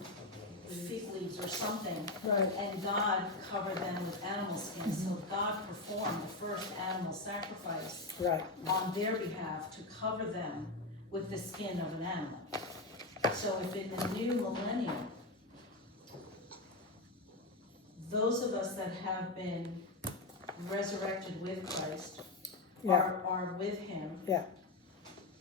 fig leaves or something. Right. And God covered them with animal skin. So God performed the first animal sacrifice Right. on their behalf to cover them with the skin of an animal. So if in the new millennium, those of us that have been resurrected with Christ are with him. Yeah.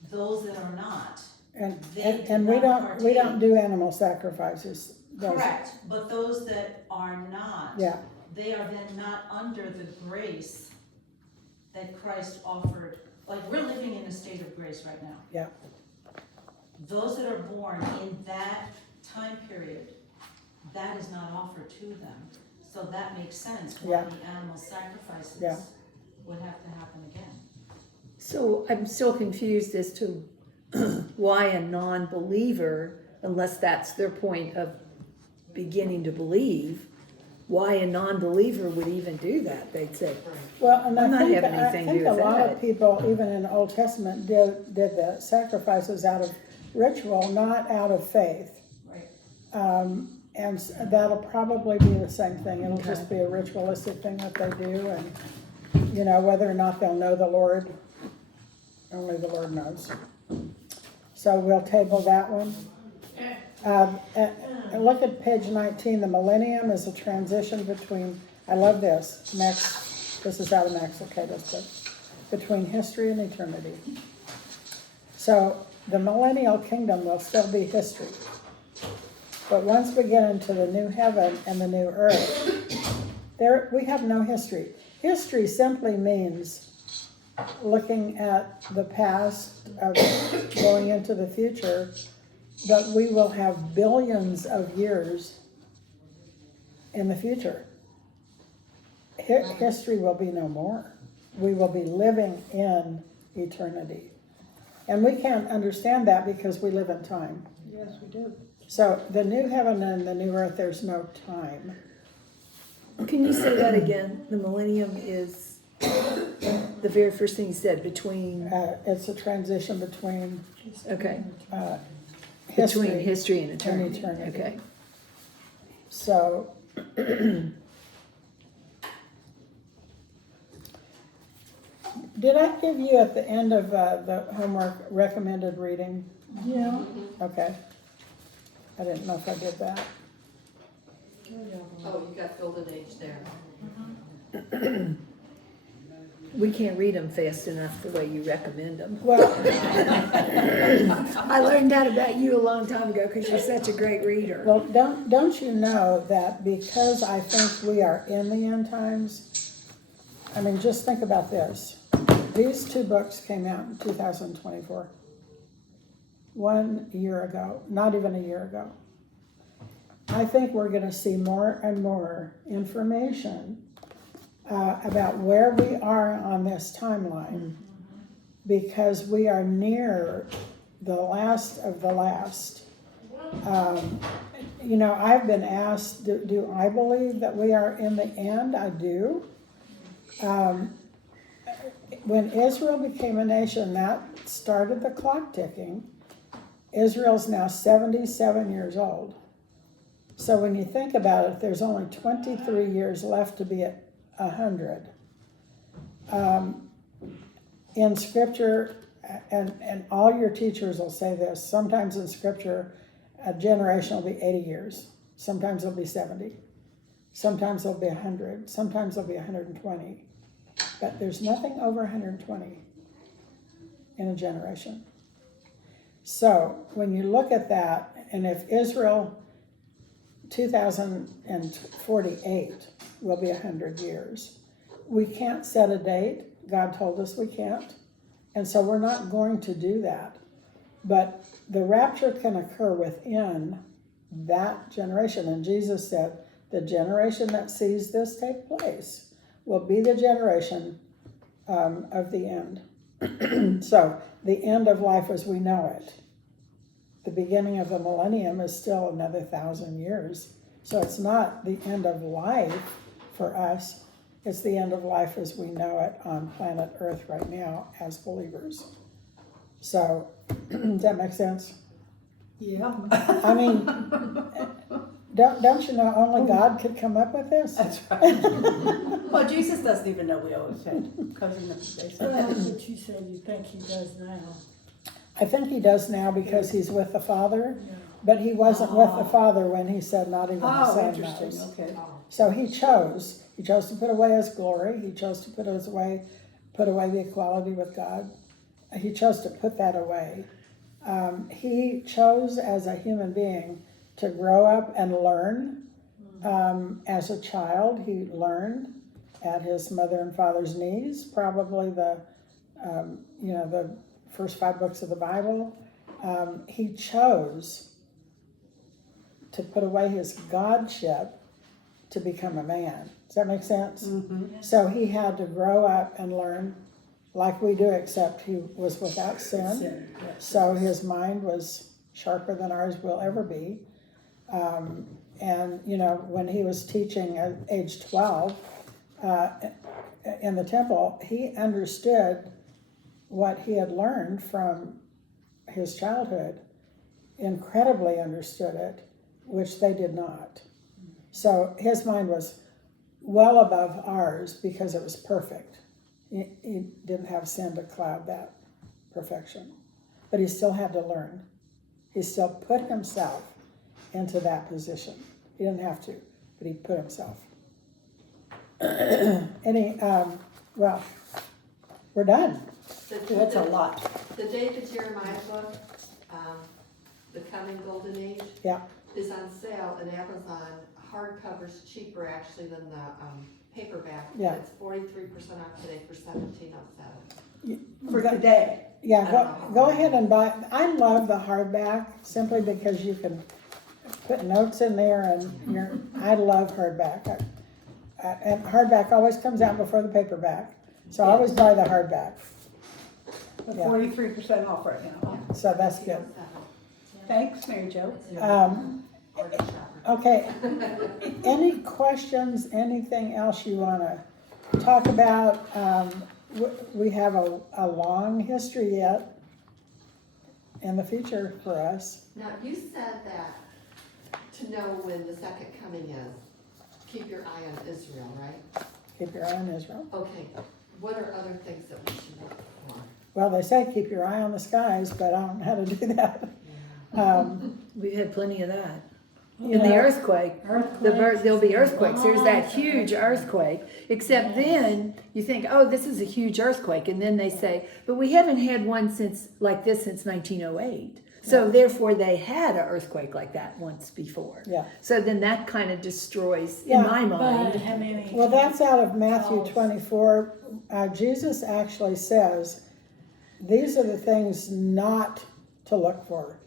Those that are not, And, they do and we not don't partake. do animal sacrifices. Those- Correct, but those that are not. Yeah. They are then not under the grace that Christ offered. Like, we're living in a state of grace right now. Yeah. Those that are born in that time period, that is not offered to them. So that makes sense why Yeah. the animal sacrifices Yeah. would have to happen again. So I'm still confused as to why a non-believer, unless that's their point of beginning to believe, why a non-believer would even do that. They'd say, Well, and I'm I not think, having I anything to think do a with lot that. of people, even in the Old Testament, did the sacrifices out of ritual, not out of faith. Right. And that'll probably be the same thing. It'll Okay. just be a ritualistic thing that they do, and, you know, whether or not they'll know the Lord, only the Lord knows. So we'll table that one. Look at page 19, the millennium is a transition between, I love this, this is out of Max Lucado's book, between history and eternity. So the millennial kingdom will still be history. But once we get into the new heaven and the new earth, we have no history. History simply means looking at the past, of going into the future, but we will have billions of years in the future. History will be no more. We will be living in eternity. And we can't understand that because we live in time. Yes, we do. So the new heaven and the new earth, there's no time. can you say that again? The millennium is the very first thing you said, between, It's a transition between okay, history. between history and eternity. eternity. Okay. So, did I give you at the end of the homework recommended reading? Yeah. Okay. I didn't know if I did that. Oh, you got Golden Age there. We can't read them fast enough the way you recommend them. Well, I learned that about you a long time ago because you're such a great reader. well, don't you know that because I think we are in the end times, I mean, just think about this. These two books came out in 2024. 1 year ago, not even a year ago. I think we're gonna see more and more information about where we are on this timeline, because we are near the last of the last. You know, I've been asked, do I believe that we are in the end? I do. When Israel became a nation, that started the clock ticking. Israel's now 77 years old. So when you think about it, there's only 23 years left to be at 100. In scripture, and all your teachers will say this, sometimes in scripture, a generation will be 80 years. Sometimes it'll be 70. Sometimes it'll be 100. Sometimes it'll be 120. But there's nothing over 120 in a generation. So when you look at that, and if Israel 2048 will be 100 years, we can't set a date. God told us we can't. And so we're not going to do that. But the rapture can occur within that generation. And Jesus said, the generation that sees this take place will be the generation of the end. So the end of life as we know it. The beginning of the millennium is still another 1,000 years. So it's not the end of life for us. It's the end of life as we know it on planet Earth right now as believers. So, does that make sense? Yeah. I mean, don't you know only God could come up with this? That's right. Well, Jesus doesn't even know we always said, because he knows they said. Well, but you said you think he does now. I think he does now because he's with the Father, but he wasn't with the Father when he said not even the Oh, Son interesting, knows. okay. So he chose to put away his glory, he chose to put away the equality with God. He chose to put that away. He chose as a human being to grow up and learn. As a child, he learned at his mother and father's knees, probably the first 5 books of the Bible. He chose to put away his godship to become a man. Does that make sense? So he had to grow up and learn like we do, except he was without sin. So his mind was sharper than ours will ever be. And, when he was teaching at age 12 in the temple, he understood what he had learned from his childhood, incredibly understood it, which they did not. So his mind was well above ours because it was perfect. He didn't have sin to cloud that perfection. But he still had to learn. He still put himself into that position. He didn't have to, but he put himself. We're done. That's a lot. The David Jeremiah book, The Coming Golden Age. Yeah. Is on sale in Amazon. Hardcover's cheaper actually than the paperback. Yeah. It's 43% off today for $17.07. For today. Yeah, go ahead and buy. I love the hardback simply because you can put notes in there and I love hardback. And hardback always comes out before the paperback. So I always buy the hardback. With Yeah. 43% off right now. So that's good. Thanks, Mary Jo. Okay, any questions, anything else you want to talk about? We have a long history yet in the future for us. Now, you said that to know when the second coming is, keep your eye on Israel, right? Keep your eye on Israel. Okay, what are other things that we should look for? Well, they say keep your eye on the skies, but I don't know how to do that. We had plenty of that. You In the know, earthquake, there'll be earthquakes. There's that huge earthquake. Except then you think, oh, this is a huge earthquake, and then they say, but we haven't had one like this since 1908. So therefore, they had an earthquake like that once before. Yeah. So then that kind of destroys, Yeah, in my mind. How many? Well, that's out of Matthew 24. Jesus actually says, these are the things not to look for.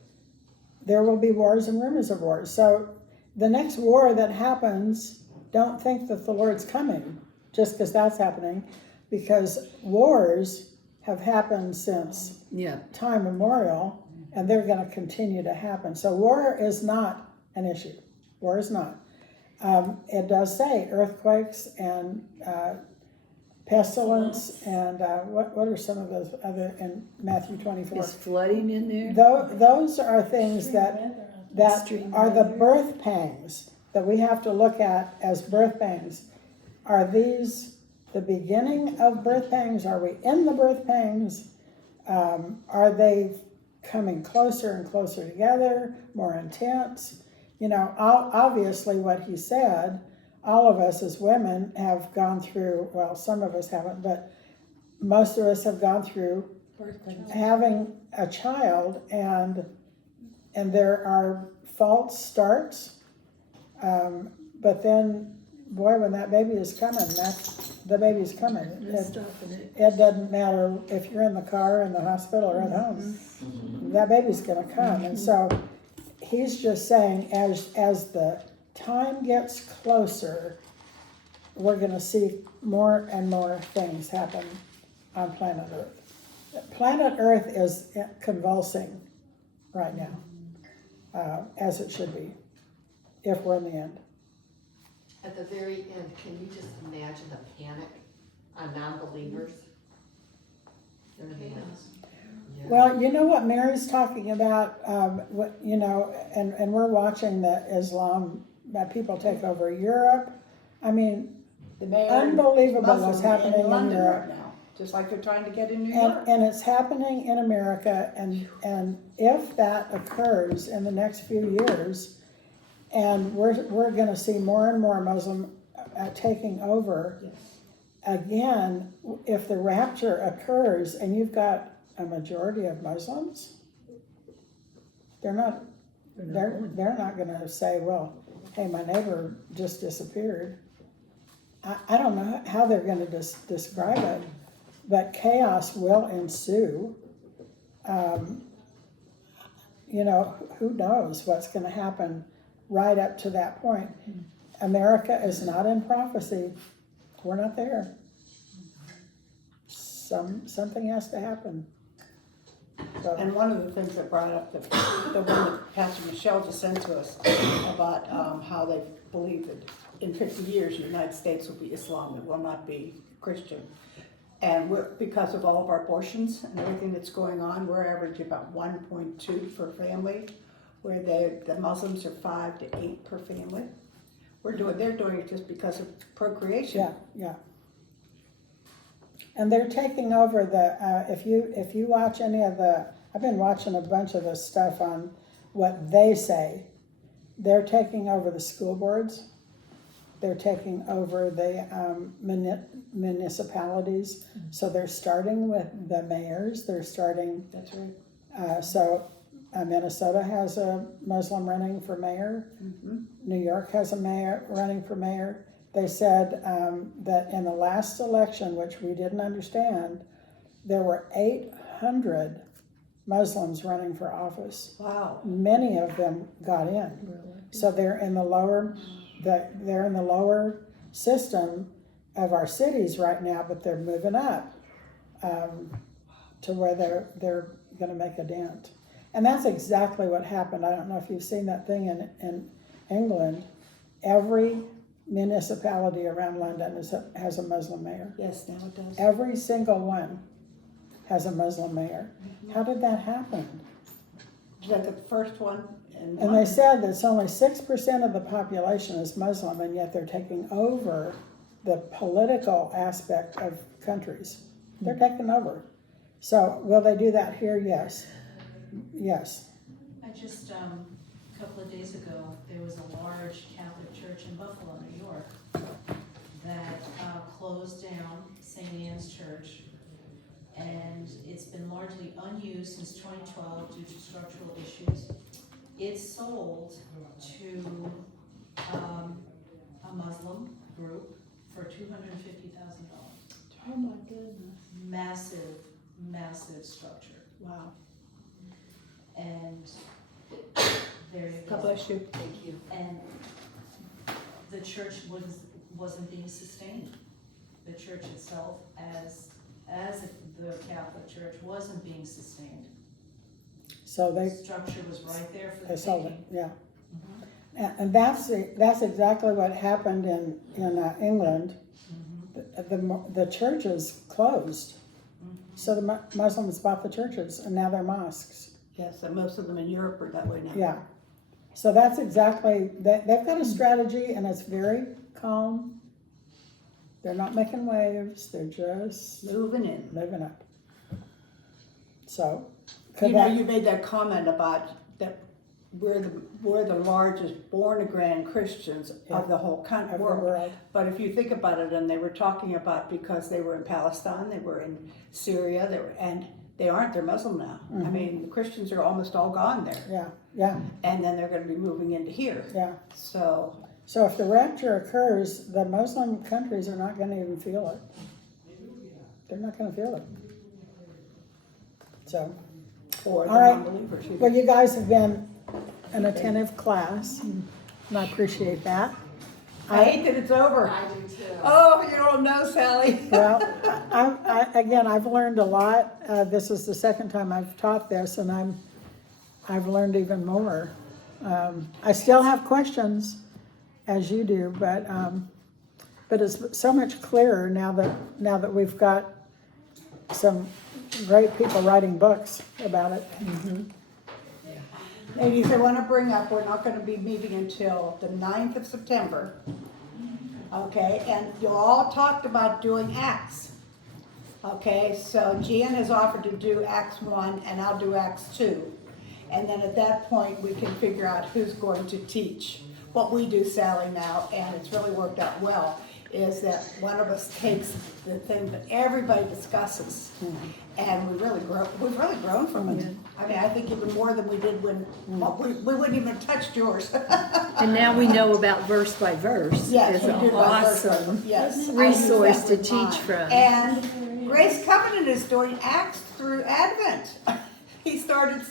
There will be wars and rumors of wars. So the next war that happens, don't think that the Lord's coming just because that's happening, because wars have happened since time immemorial, and they're going to continue to happen. So war is not an issue. War is not. It does say earthquakes and pestilence, and what are some of those other in Matthew 24? Is flooding in there? Those are things that are the birth pangs that we have to look at as birth pangs. Are these the beginning of birth pangs? Are we in the birth pangs? Are they coming closer and closer together, more intense? Obviously what he said, all of us as women have gone through, well, some of us haven't, but most of us have gone through having a child, and there are false starts, but then, boy, when that baby is coming, the baby's coming. It doesn't matter if you're in the car, in the hospital, or at home. That baby's gonna come. And so he's just saying, as the time gets closer, we're gonna see more and more things happen on planet Earth. Planet Earth is convulsing right now, as it should be, if we're in the end. At the very end, can you just imagine the panic on non-believers? Well, you know what Mary's talking about, and we're watching the Islam, people take over Europe. I mean, unbelievable what's happening in Europe. just like they're trying to get in New York. And it's happening in America, and if that occurs in the next few years, and we're gonna see more and more Muslim taking over, again, if the rapture occurs and you've got a majority of Muslims, they're not gonna say, well, hey, my neighbor just disappeared. I don't know how they're gonna describe it, but chaos will ensue. You know, who knows what's gonna happen right up to that point. America is not in prophecy. We're not there. Something has to happen. So, And one of the things that brought up the one that Pastor Michelle just sent to us about how they believe that in 50 years the United States will be Islam, it will not be Christian. And because of all of our abortions and everything that's going on, we're averaging about 1.2 per family, where the Muslims are 5 to 8 per family. They're doing it just because of procreation. yeah. And they're taking over if you watch any of I've been watching a bunch of the stuff on what they say. They're taking over the school boards. They're taking over the municipalities. So they're starting with the mayors. That's right. So Minnesota has a Muslim running for mayor. Mm-hmm. New York has a mayor running for mayor. They said that in the last election, which we didn't understand, there were 800 Muslims running for office. Wow. Many of them got in. Really? So they're in the lower system of our cities right now, but they're moving up to where they're going to make a dent. And that's exactly what happened. I don't know if you've seen that thing in England. Every municipality around London has a Muslim mayor. Yes, now it does. Every single one has a Muslim mayor. How did that happen? Is that the first one? And they said that it's only 6% of the population is Muslim, and yet they're taking over the political aspect of countries. They're taking over. So will they do that here? Yes. Yes. I just, a couple of days ago, there was a large Catholic church in Buffalo, New York, that closed down St. Anne's Church, and it's been largely unused since 2012 due to structural issues. It's sold to a Muslim group for $250,000. Oh my goodness. Massive structure. Wow. And there you go. God bless you. Thank you. And the church wasn't being sustained. The church itself, as the Catholic Church, wasn't being sustained. So The structure was right there for the they sold it. taking. Yeah. And that's exactly what happened in England. The churches closed. So the Muslims bought the churches, and now they're mosques. Yes, and most of them in Europe are that way now. Yeah. So that's exactly, they've got a strategy, and it's very calm. They're not making waves, they're just moving up. So, You made that comment about that we're the largest born-again Christians of the whole world. But if you think about it, and they were talking about because they were in Palestine, they were in Syria, they aren't, they're Muslim now. Mm-hmm. I mean, the Christians are almost all gone there. Yeah. And then they're going to be moving into here. Yeah. So if the rapture occurs, the Muslim countries are not going to even feel it. They're not going to feel it. So, for the all right. non-believers. Well, you guys have been an attentive class, and I appreciate that. I hate that it's over. I do too. Oh, you don't know, Sally. Well, again, I've learned a lot. This is the second time I've taught this, and I've learned even more. I still have questions, as you do, but it's so much clearer now that we've got some great people writing books about it. Ladies, I want to bring up, we're not going to be meeting until the 9th of September. Okay, and you all talked about doing Acts. Okay, so Jan has offered to do Acts 1 and I'll do Acts 2. And then at that point, we can figure out who's going to teach. What we do, Sally, now, and it's really worked out well, is that one of us takes the thing that everybody discusses. And we've really grown from it. I mean, I think even more than we did when, we wouldn't even touch yours. And now we know about verse by verse. Yes, It's we an do about awesome yes, resource I to use that with teach mine. from. And Grace Covenant is doing Acts through Advent. He started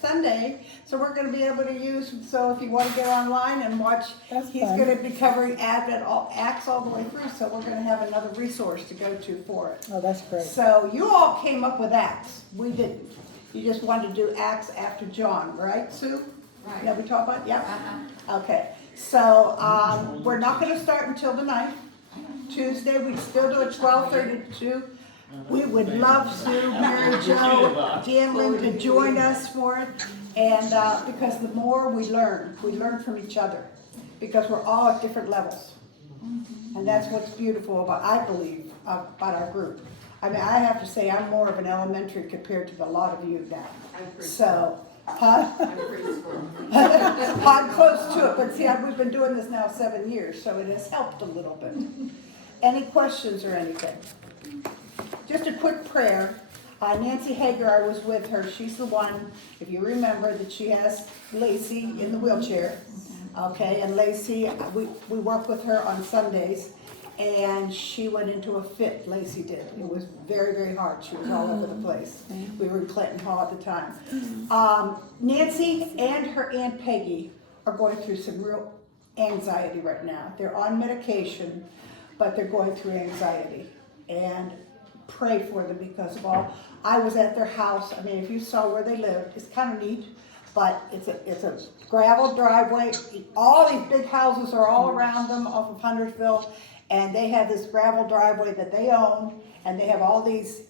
Sunday, so we're gonna be able to use, so if you wanna get online and watch, That's he's fun. gonna be covering Advent, Acts all the way through, so we're gonna have another resource to go to for it. Oh, that's great. So you all came up with Acts, we didn't. You just wanted to do Acts after John, right, Sue? Right. Yeah, we talked about, yeah? Uh-huh. Okay, so, we're not gonna start until the 9th. Tuesday, we still do it 12:30 to 2. We would love Sue, Mary Jo, Jan Lynn to join us for it. And, because the more we learn from each other, because we're all at different levels. And that's what's beautiful about, I believe, about our group. I mean, I have to say, I'm more of an elementary compared to a lot of you now. I'm pretty So, huh? I'm preschool. I'm close to it, but see, we've been doing this now 7 years, so it has helped a little bit. Any questions or anything? Just a quick prayer. Nancy Hager, I was with her. She's the one, if you remember, that she has Lacey in the wheelchair. Okay, and Lacey, we work with her on Sundays, and she went into a fit, Lacey did. It was very, very hard. She was all over the place. We were in Clinton Hall at the time. Nancy and her Aunt Peggy are going through some real anxiety right now. They're on medication, but they're going through anxiety. And pray for them because of all. I was at their house. I mean, if you saw where they lived, it's kind of neat, but it's a gravel driveway. All these big houses are all around them off of Huntersville, and they have this gravel driveway that they own, and they have all these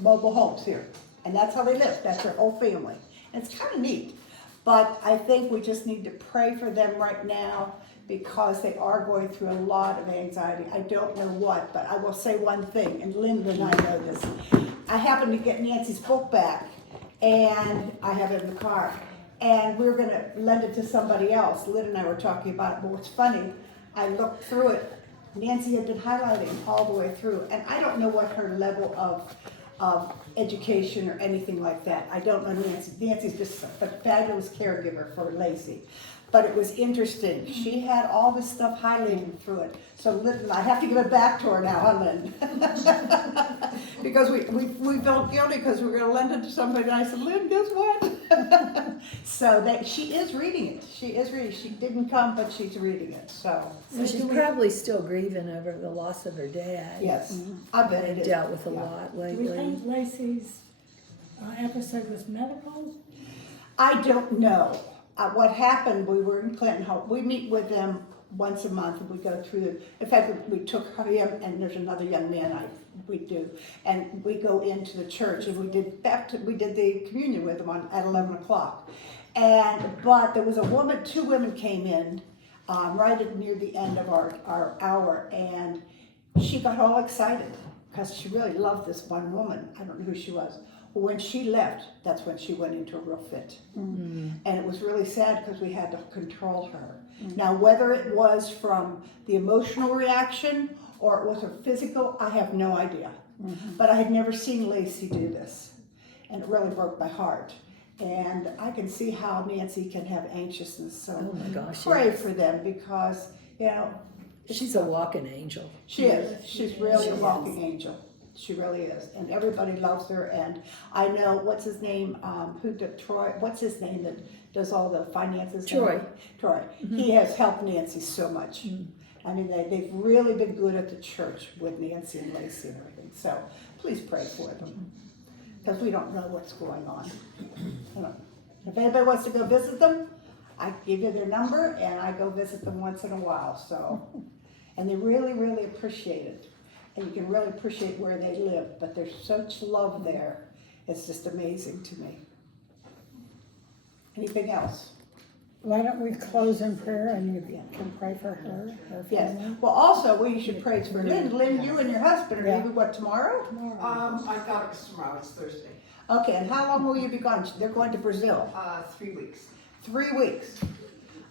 mobile homes here, and that's how they live. That's their whole family, and it's kind of neat. But I think we just need to pray for them right now, because they are going through a lot of anxiety. I don't know what, but I will say one thing, and Linda and I know this. I happened to get Nancy's book back, and I have it in the car, and we were gonna lend it to somebody else. Lynn and I were talking about it, but what's funny, I looked through it, Nancy had been highlighting all the way through, and I don't know what her level of education or anything like that. I don't know Nancy. Nancy's just a fabulous caregiver for Lacey. But it was interesting. She had all this stuff highlighted through it. So Lynn, I have to give it back to her now, huh, Lynn? Because we felt guilty because we were gonna lend it to somebody, and I said, Lynn, guess what? So she is reading it. She is reading. She didn't come, but she's reading it, so. Well, she's probably still grieving over the loss of her dad. Yes, I bet it They've is. dealt with a Yeah. lot Do we lately. think Lacey's episode was medical? I don't know. What happened, we were in Clinton Hall. We meet with them once a month, and we go through in fact, we took him, and there's another young man we do, and we go into the church, and we did the communion with them at 11 o'clock. But there was a woman, 2 women came in, right near the end of our hour, and she got all excited, because she really loved this one woman. I don't know who she was. When she left, that's when she went into a real fit. And it was really sad because we had to control her. Now, whether it was from the emotional reaction or it was a physical, I have no idea. But I had never seen Lacey do this. And it really broke my heart. And I can see how Nancy can have anxiousness. So Oh my gosh, pray yes. for them because, She's a walking angel. she is. She's really a walking angel. She really is, and everybody loves her. And I know what's his name, Troy. What's his name that does all the finances? Troy. Troy. He has helped Nancy so much. I mean, they've really been good at the church with Nancy and Lacey and everything. So please pray for them, because we don't know what's going on. If anybody wants to go visit them, I give you their number, and I go visit them once in a while. So, and they really, really appreciate it. And you can really appreciate where they live, but there's such love there. It's just amazing to me. Anything else? Why don't we close in prayer and you can pray for her Yes, family? well, also, we should pray for Lynn. Lynn, you and your husband are Yeah. leaving, what, tomorrow? I thought it was tomorrow, it's Thursday. Okay, and how long will you be gone? They're going to Brazil. 3 weeks. 3 weeks.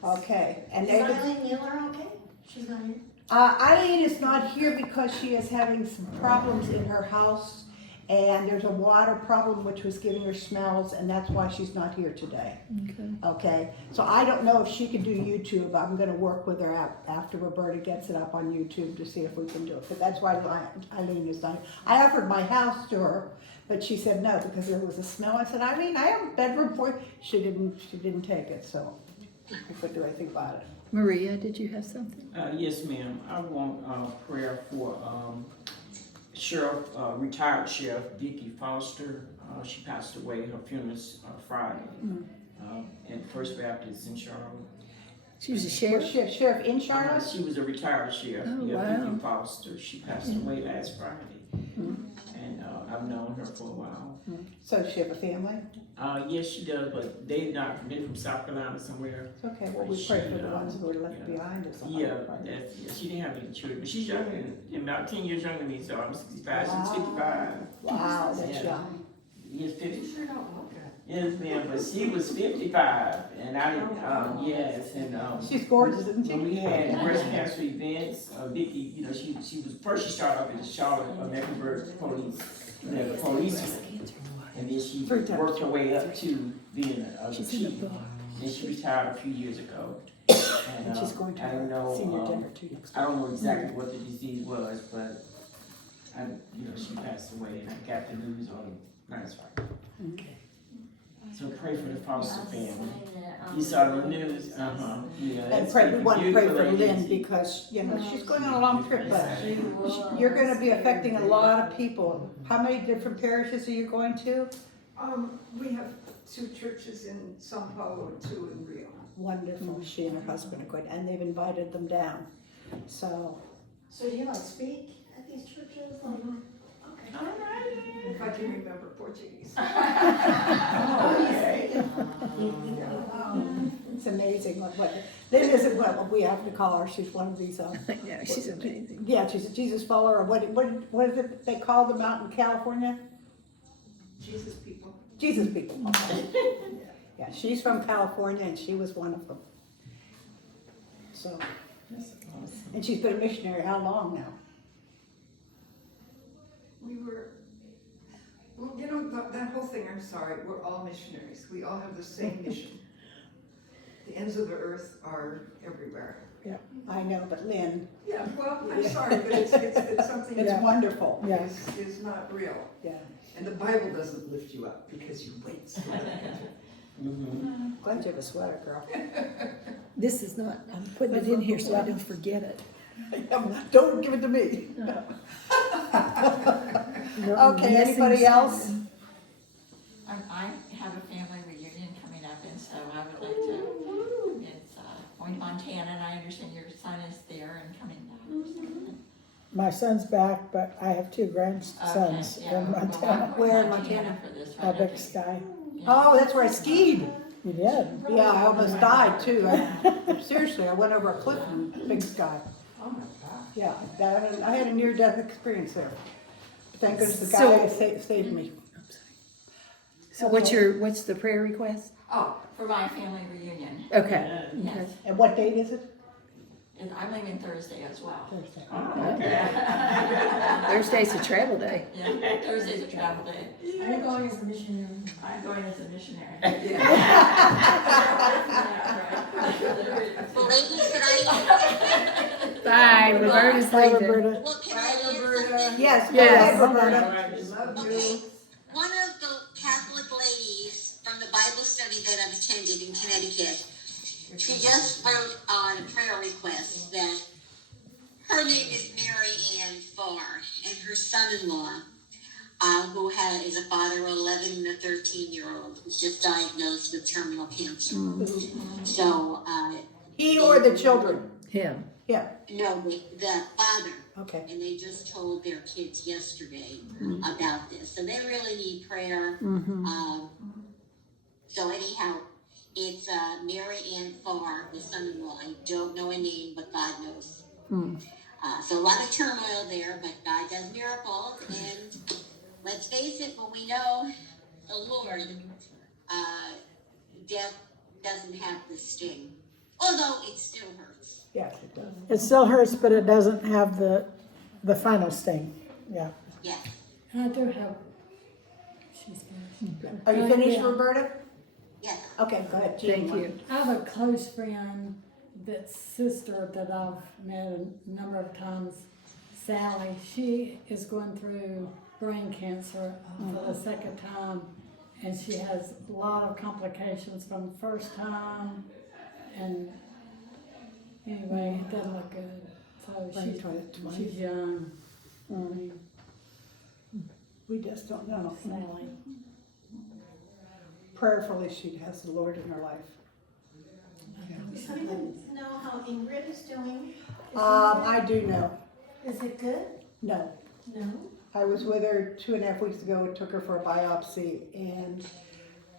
Okay, and Is they, Eileen Mueller okay? She's not here? Eileen is not here because she is having some problems in her house. And there's a water problem which was giving her smells, and that's why she's not here today. Okay, so I don't know if she can do YouTube. I'm gonna work with her after Roberta gets it up on YouTube to see if we can do it. But that's why Eileen is not. I offered my house to her, but she said no because there was a smell. I said, Eileen, I have a bedroom for you. She didn't take it, so we couldn't do anything about it. Maria, did you have something? Yes, ma'am. I want prayer for Sheriff, retired Sheriff Vicki Foster. She passed away. Her funeral's Friday at First Baptist in Charlotte. She was a sheriff? Sheriff in Charlotte? She was a retired sheriff. Oh, yeah, wow. Vicki Foster. She passed away last Friday. And I've known her for a while. So does she have a family? Yes, she does, but they're from South Carolina somewhere. It's okay, well, we pray for the ones who are left behind us. Yeah, she didn't have any children, but she's younger than about 10 years younger than me, so I'm 65, she's 55. Wow, that's young. Yes, 50. Sure don't look it. Yes, ma'am, but she was 55, and I didn't, yes, and, She's gorgeous, isn't when she? we had breast cancer events, Vicki, you know, she was, first she started off in the Charlotte, Mecklenburg police, the policeman, and then she worked her way up to being a chief. Then she retired a few years ago. And she's going to I don't know, senior dinner too next I don't know exactly what the disease was, but she passed away, and I got the news on last Friday. Okay. So pray for the Foster family. You saw the news? Yeah. And pray, we want to pray for Lynn because, she's going on a long trip, but you're gonna be affecting a lot of people. How many different parishes are you going to? We have 2 churches in São Paulo and 2 in Rio. Wonderful, she and her husband are going, and they've invited them down, so. So do you like speak at these churches? Okay. If I can remember Portuguese. It's amazing what Lynn isn't what we have to call her, she's one of these, Yeah, she's amazing. yeah, she's a Jesus follower, or what is it they call them out in California? Jesus people. Jesus people, okay. Yeah, she's from California and she was one of them. So, and she's been a missionary how long now? We were, well, that whole thing, I'm sorry, we're all missionaries. We all have the same mission. The ends of the earth are everywhere. Yeah, I know, but Lynn, Yeah, well, I'm sorry, but it's something it's that wonderful. Yeah. is not real. Yeah, And the Bible doesn't lift you up because you wait. glad you have a sweater, girl. This is not, I'm putting it in here so I don't forget it. Don't give it to me. Okay, anybody else? I have a family reunion coming up, and so I would like to, it's going to Montana, and I understand your son is there and coming back. My son's back, but I have 2 grandsons Okay, yeah, in well, Montana. I'm Where in going to Montana? For this, right? Big Sky. Oh, that's where I skied. You did? Yeah, I almost died too. Seriously, I went over a cliff in Big Sky. Oh my God. Yeah, I had a near-death experience there. Thank goodness the So- guy saved me. So what's the prayer request? Oh, for my family reunion. Okay. Yes, And what date is it? and I'm leaving Thursday as well. Thursday. Thursday's a travel day. Yeah, Thursday's a travel day. Are you going as a missionary? I'm going as a missionary. Well, ladies, can I, Bye, Roberta's Bye, leaving. Roberta. well, can I add something? Yes, go Yes. ahead, Roberta. Love Okay, you. one of the Catholic ladies from the Bible study that I've attended in Connecticut, she just wrote on a prayer request that her name is Mary Ann Farr, and her son-in-law, who is a father of 11 and a 13-year-old, was just diagnosed with terminal cancer. So, He or the children? Him. Yeah, no, the father. okay. And they just told their kids yesterday about this. So they really need prayer. Mm-hmm. So anyhow, It's Mary Ann Farr, the son-in-law. I don't know a name, but God knows. So a lot of turmoil there, but God does miracles. And let's face it, when we know the Lord, death doesn't have the sting, although it still hurts. Yes, it does. It still hurts, but it doesn't have the final sting, yeah. Yes. And I do have, she's finished. Are you finished, Yeah. Roberta? Yes. Okay, go ahead. Jean. Thank you. I have a close friend, that's sister that I've met a number of times, Sally. She is going through brain cancer for the second time, and she has a lot of complications from the first time, and anyway, it doesn't look good. So she's young. We just don't know. Sally. Prayerfully, she has the Lord in her life. Does anyone know how Ingrid is doing? I do know. Is it good? No. No? I was with her 2.5 weeks ago and took her for a biopsy, and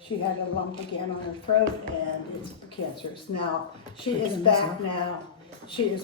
she had a lump again on her throat, and it's cancerous. Now, she is back now. She is